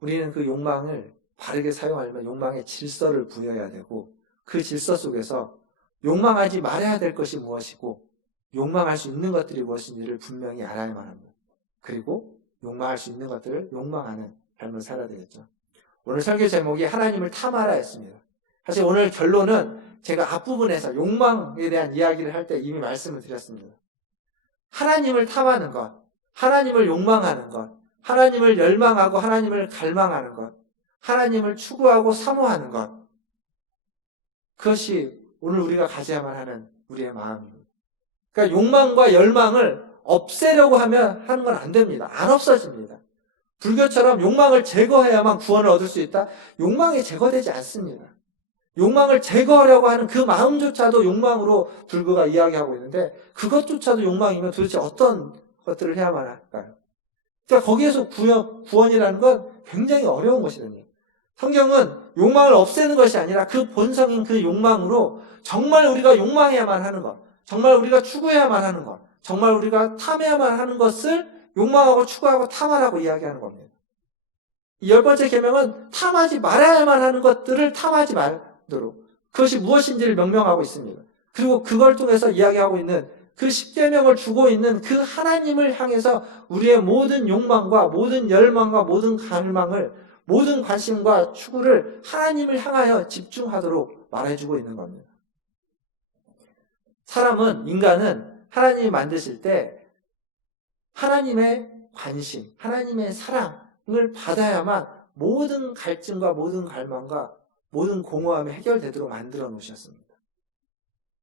우리는 그 욕망을 바르게 사용하려면 욕망의 질서를 부여해야 되고, 그 질서 속에서 욕망하지 말아야 될 것이 무엇이고 욕망할 수 있는 것들이 무엇인지를 분명히 알아야만 합니다. 그리고 욕망할 수 있는 것들을 욕망하는 삶을 살아야 되겠죠. 오늘 설교 제목이 하나님을 탐하라 했습니다. 사실 오늘 결론은 제가 앞부분에서 욕망에 대한 이야기를 할 때 이미 말씀을 드렸습니다. 하나님을 탐하는 것, 하나님을 욕망하는 것, 하나님을 열망하고 하나님을 갈망하는 것, 하나님을 추구하고 사모하는 것, 그것이 오늘 우리가 가져야만 하는 우리의 마음입니다. 그러니까 욕망과 열망을 없애려고 하는 건 안 됩니다. 안 없어집니다. 불교처럼 욕망을 제거해야만 구원을 얻을 수 있다? 욕망이 제거되지 않습니다. 욕망을 제거하려고 하는 그 마음조차도 욕망으로 불교가 이야기하고 있는데, 그것조차도 욕망이면 도대체 어떤 것들을 해야만 할까요? 그러니까 거기에서 구원이라는 건 굉장히 어려운 것이거든요. 성경은 욕망을 없애는 것이 아니라 그 본성인 그 욕망으로 정말 우리가 욕망해야만 하는 것, 정말 우리가 추구해야만 하는 것, 정말 우리가 탐해야만 하는 것을 욕망하고 추구하고 탐하라고 이야기하는 겁니다. 이 10번째 계명은 탐하지 말아야만 하는 것들을 탐하지 말도록, 그것이 무엇인지를 명명하고 있습니다. 그리고 그걸 통해서 이야기하고 있는 그 10계명을 주고 있는 그 하나님을 향해서 우리의 모든 욕망과 모든 열망과 모든 갈망을, 모든 관심과 추구를 하나님을 향하여 집중하도록 말해주고 있는 겁니다. 인간은 하나님이 만드실 때 하나님의 관심, 하나님의 사랑을 받아야만 모든 갈증과 모든 갈망과 모든 공허함이 해결되도록 만들어 놓으셨습니다.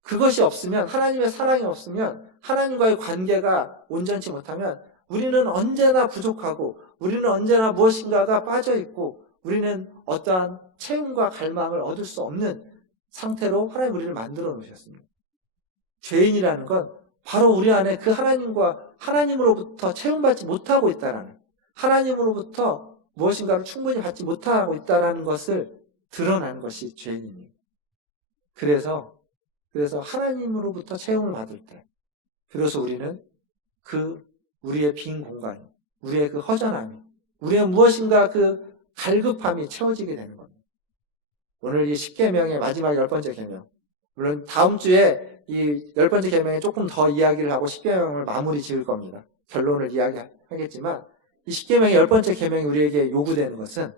그것이 없으면, 하나님의 사랑이 없으면, 하나님과의 관계가 온전치 못하면 우리는 언제나 부족하고, 우리는 언제나 무엇인가가 빠져있고, 우리는 어떠한 체험과 갈망을 얻을 수 없는 상태로 하나님 우리를 만들어 놓으셨습니다. 죄인이라는 건 바로 우리 안에 그 하나님으로부터 체험받지 못하고 있다라는, 하나님으로부터 무엇인가를 충분히 받지 못하고 있다라는 것을 드러난 것이 죄인입니다. 그래서 하나님으로부터 체험을 받을 때, 비로소 우리는 우리의 빈 공간이, 우리의 그 허전함이, 우리의 무엇인가 그 갈급함이 채워지게 되는 겁니다. 오늘 이 10계명의 마지막 10번째 계명, 물론 다음 주에 이 10번째 계명에 조금 더 이야기를 하고 10계명을 마무리 지을 겁니다. 결론을 이야기하겠지만, 이 10계명의 10번째 계명이 우리에게 요구되는 것은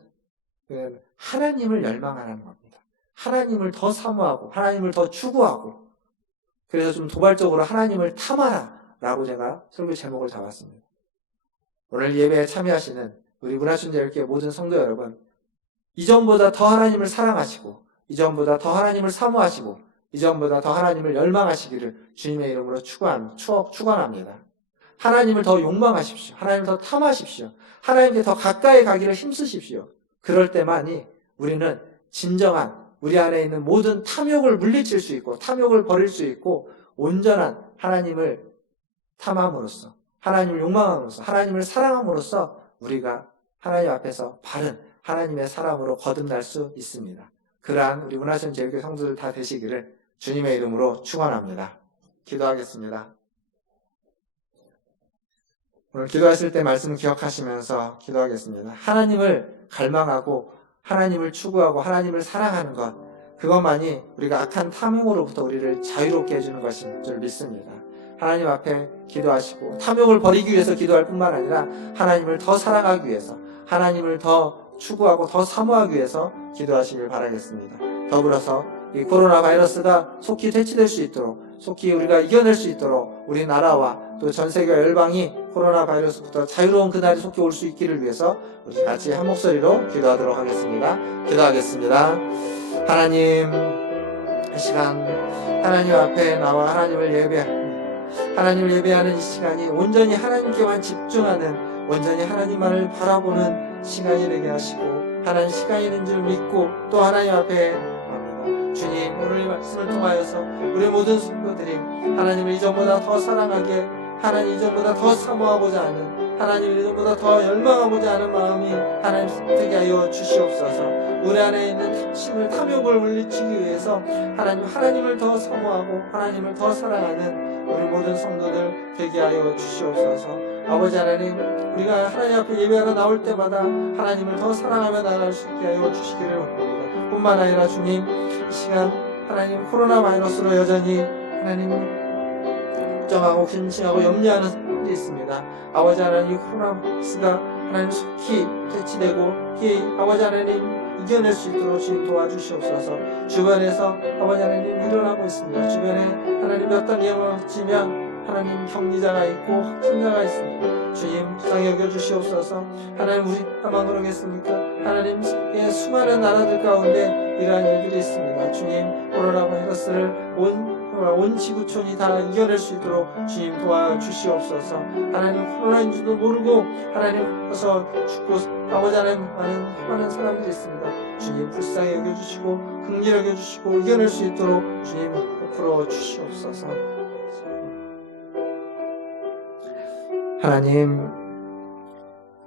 하나님을 열망하라는 겁니다. 하나님을 더 사모하고 하나님을 더 추구하고, 그래서 좀 도발적으로 하나님을 탐하라 라고 제가 설교 제목을 잡았습니다. 오늘 예배에 참여하시는 우리 문화춘자유교회 모든 성도 여러분, 이전보다 더 하나님을 사랑하시고 이전보다 더 하나님을 사모하시고 이전보다 더 하나님을 열망하시기를 주님의 이름으로 축원합니다. 하나님을 더 욕망하십시오. 하나님을 더 탐하십시오. 하나님께 더 가까이 가기를 힘쓰십시오. 그럴 때만이 우리는 진정한 우리 안에 있는 모든 탐욕을 물리칠 수 있고 탐욕을 버릴 수 있고 온전한 하나님을 탐함으로써 하나님을 욕망함으로써 하나님을 사랑함으로써 우리가 하나님 앞에서 바른 하나님의 사람으로 거듭날 수 있습니다. 그러한 우리 문화천자유교회 성도들 다 되시기를 주님의 이름으로 축원합니다. 기도하겠습니다. 오늘 기도하실 때 말씀 기억하시면서 기도하겠습니다. 하나님을 갈망하고 하나님을 추구하고 하나님을 사랑하는 것, 그것만이 우리가 악한 탐욕으로부터 우리를 자유롭게 해주는 것인 줄 믿습니다. 하나님 앞에 기도하시고 탐욕을 버리기 위해서 기도할 뿐만 아니라 하나님을 더 사랑하기 위해서 하나님을 더 추구하고 더 사모하기 위해서 기도하시길 바라겠습니다. 더불어서 이 코로나 바이러스가 속히 퇴치될 수 있도록 속히 우리가 이겨낼 수 있도록 우리나라와 또 전 세계와 열방이 코로나 바이러스부터 자유로운 그날이 속히 올 수 있기를 위해서 우리 같이 한 목소리로 기도하도록 하겠습니다. 기도하겠습니다. 하나님, 이 시간 하나님 앞에 나와 하나님을 예배하는 이 시간이 온전히 하나님께만 집중하는 온전히 하나님만을 바라보는 시간이 되게 하시고 하나님 시간이 있는 줄 믿고 또 하나님 앞에 합니다. 주님, 오늘 이 말씀을 통하여서 우리 모든 성도들이 하나님을 이전보다 더 사랑하게 하나님 이전보다 더 사모하고자 하는 하나님을 이전보다 더 열망하고자 하는 마음이 하나님 되게 하여 주시옵소서. 우리 안에 있는 탐심을 탐욕을 물리치기 위해서 하나님을 더 사모하고 하나님을 더 사랑하는 우리 모든 성도들 되게 하여 주시옵소서. 아버지 하나님, 우리가 하나님 앞에 예배하러 나올 때마다 하나님을 더 사랑하며 나갈 수 있게 하여 주시기를 원합니다. 뿐만 아니라 주님, 이 시간 하나님 코로나 바이러스로 여전히 하나님 걱정하고 근심하고 염려하는 사람들이 있습니다. 아버지 하나님, 이 코로나 바이러스가 하나님 속히 퇴치되고 아버지 하나님 이겨낼 수 있도록 주님 도와주시옵소서. 주변에서 아버지 하나님 일어나고 있습니다. 주변에 하나님 몇 단계 치면 하나님 격리자가 있고 확진자가 있습니다. 주님 불쌍히 여겨주시옵소서. 하나님, 우리 나만 그러겠습니까? 하나님의 수많은 나라들 가운데 이러한 일들이 있습니다. 주님, 코로나 바이러스를 온 지구촌이 다 이겨낼 수 있도록 주님 도와주시옵소서. 하나님, 코로나인 줄도 모르고 하나님 와서 죽고 아버지 하나님 많은 사람들이 있습니다. 주님 불쌍히 여겨주시고 긍휼히 여겨주시고 이겨낼 수 있도록 주님 베풀어 주시옵소서. 하나님,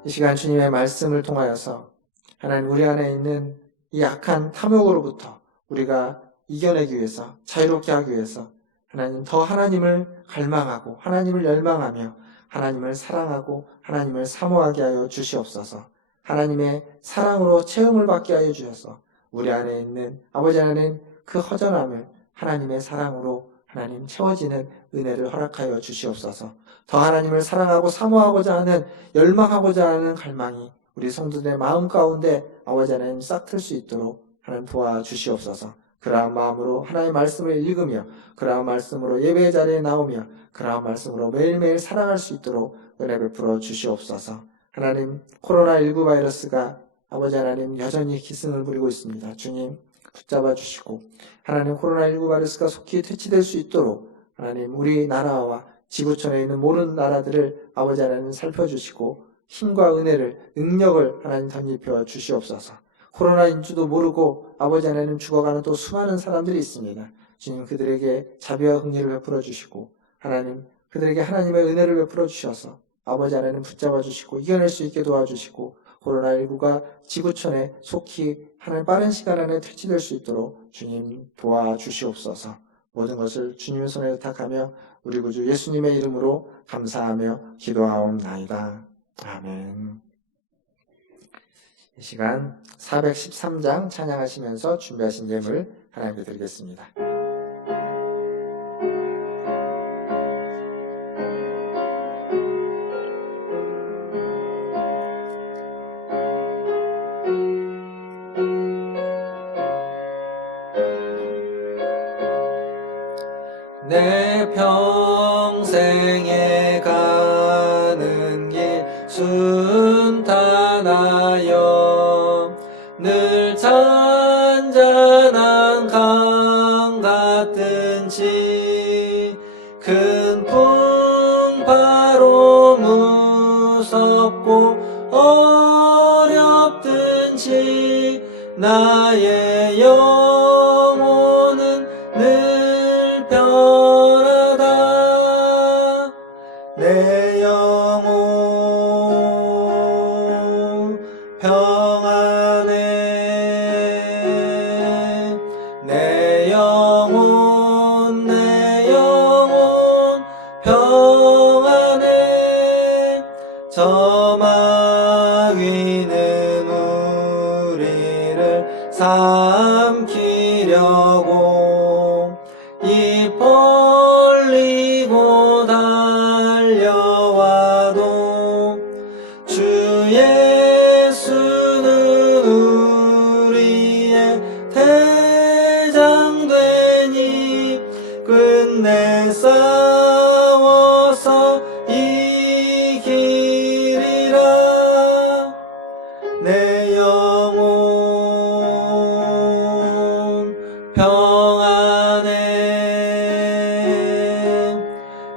이 시간 주님의 말씀을 통하여서 하나님 우리 안에 있는 이 악한 탐욕으로부터 우리가 이겨내기 위해서 자유롭게 하기 위해서 하나님 더 하나님을 갈망하고 하나님을 열망하며 하나님을 사랑하고 하나님을 사모하게 하여 주시옵소서. 하나님의 사랑으로 체험을 받게 하여 주셔서 우리 안에 있는 아버지 하나님 그 허전함을 하나님의 사랑으로 하나님 채워지는 은혜를 허락하여 주시옵소서. 더 하나님을 사랑하고 사모하고자 하는 열망하고자 하는 갈망이 우리 성도들의 마음 가운데 아버지 하나님 싹틀 수 있도록 하나님 도와주시옵소서. 그러한 마음으로 하나님의 말씀을 읽으며 그러한 말씀으로 예배의 자리에 나오며 그러한 말씀으로 매일매일 살아갈 수 있도록 은혜 베풀어 주시옵소서. 하나님, 코로나19 바이러스가 아버지 하나님 여전히 기승을 부리고 있습니다. 주님 붙잡아 주시고 하나님 코로나19 바이러스가 속히 퇴치될 수 있도록 하나님 우리 나라와 지구촌에 있는 모든 나라들을 아버지 하나님 살펴주시고 힘과 은혜를 능력을 하나님 덧입혀 주시옵소서. 코로나인 줄도 모르고 아버지 하나님 죽어가는 또 수많은 사람들이 있습니다. 주님 그들에게 자비와 긍휼을 베풀어 주시고 하나님 그들에게 하나님의 은혜를 베풀어 주셔서 아버지 하나님 붙잡아 주시고 이겨낼 수 있게 도와주시고 코로나19가 지구촌에 속히 하나님 빠른 시간 안에 퇴치될 수 있도록 주님 도와주시옵소서. 모든 것을 주님의 손에 의탁하며 우리 구주 예수님의 이름으로 감사하며 기도하옵나이다. 아멘. 이 시간 413장 찬양하시면서 준비하신 예물 하나님께 드리겠습니다. 내 평생에 가는 길 무섭고 어렵든지 나의 영혼은 늘 편하다. 내 영혼 평안해. 내 영혼 평안해. 저 마귀는 우리를 삼키려고 입 벌리고 달려와도 주 예수는 우리의 대장 되니 끝내 싸워서 이기리라. 내 영혼 평안해.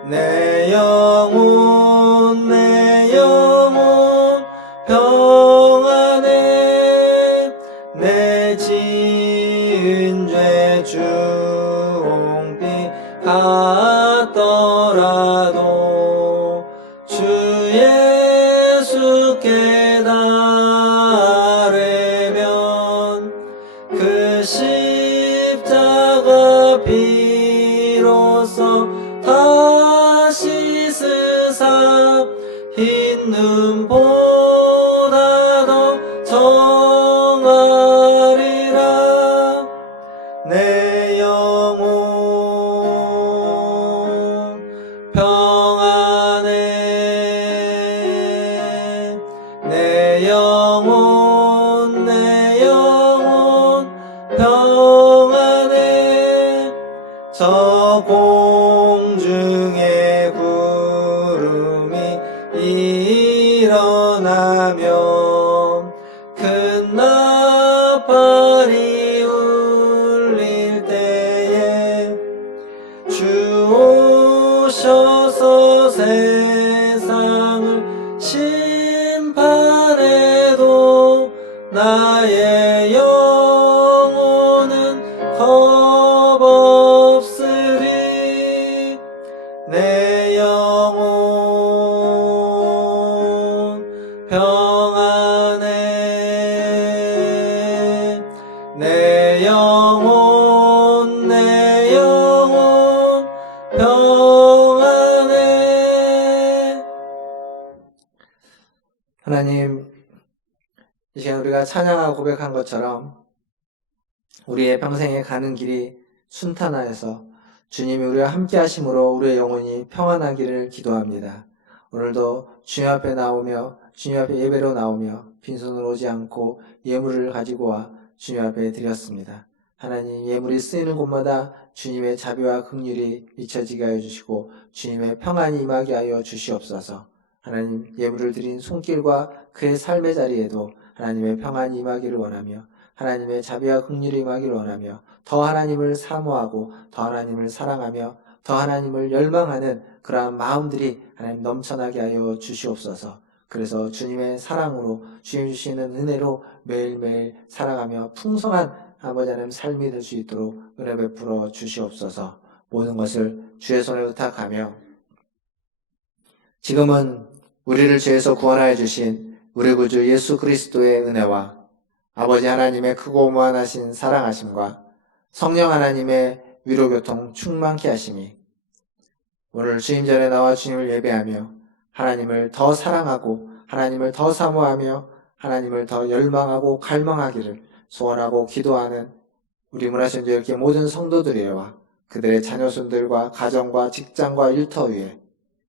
내 영혼 평안해. 내 지은 죄 주홍빛 같더라도 주 예수께 달으면 그 십자가 피로써 다 씻으사 흰 눈보다 더 정하리라. 내 영혼 평안해. 내 영혼 평안해. 저 공중의 구름이 일어나며 큰 나팔이 울릴 때에 주 오셔서 세상을 심판해도 나의 영혼은 겁없으리. 내 영혼 평안해. 내 영혼 평안해. 하나님, 이 시간 우리가 찬양하고 고백한 것처럼 우리의 평생에 가는 길이 순탄하여서 주님이 우리와 함께 하심으로 우리의 영혼이 평안하기를 기도합니다. 오늘도 주님 앞에 나오며 주님 앞에 예배로 나오며 빈손으로 오지 않고 예물을 가지고 와 주님 앞에 드렸습니다. 하나님, 예물이 쓰이는 곳마다 주님의 자비와 긍휼이 미쳐지게 하여 주시고 주님의 평안이 임하게 하여 주시옵소서. 하나님, 예물을 드린 손길과 그의 삶의 자리에도 하나님의 평안이 임하기를 원하며 하나님의 자비와 긍휼이 임하기를 원하며 더 하나님을 사모하고 더 하나님을 사랑하며 더 하나님을 열망하는 그러한 마음들이 하나님 넘쳐나게 하여 주시옵소서. 그래서 주님의 사랑으로 주님 주시는 은혜로 매일매일 살아가며 풍성한 아버지 하나님 삶이 될 수 있도록 은혜 베풀어 주시옵소서. 모든 것을 주의 손에 의탁하며 지금은 우리를 죄에서 구원하여 주신 우리 구주 예수 그리스도의 은혜와 아버지 하나님의 크고 무한하신 사랑하심과 성령 하나님의 위로교통 충만케 하심이 오늘 주님 전에 나와 주님을 예배하며 하나님을 더 사랑하고 하나님을 더 사모하며 하나님을 더 열망하고 갈망하기를 소원하고 기도하는 우리 문화신주의회 모든 성도들이와 그들의 자녀손들과 가정과 직장과 일터 위에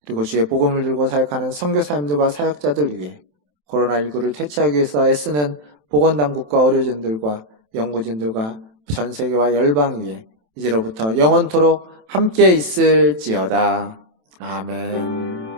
그리고 주의 복음을 들고 사역하는 선교사님들과 사역자들 위해 코로나19를 퇴치하기 위해서 애쓰는 보건당국과 의료진들과 연구진들과 전세계와 열방 위에 이제로부터 영원토록 함께 있을지어다. 아멘.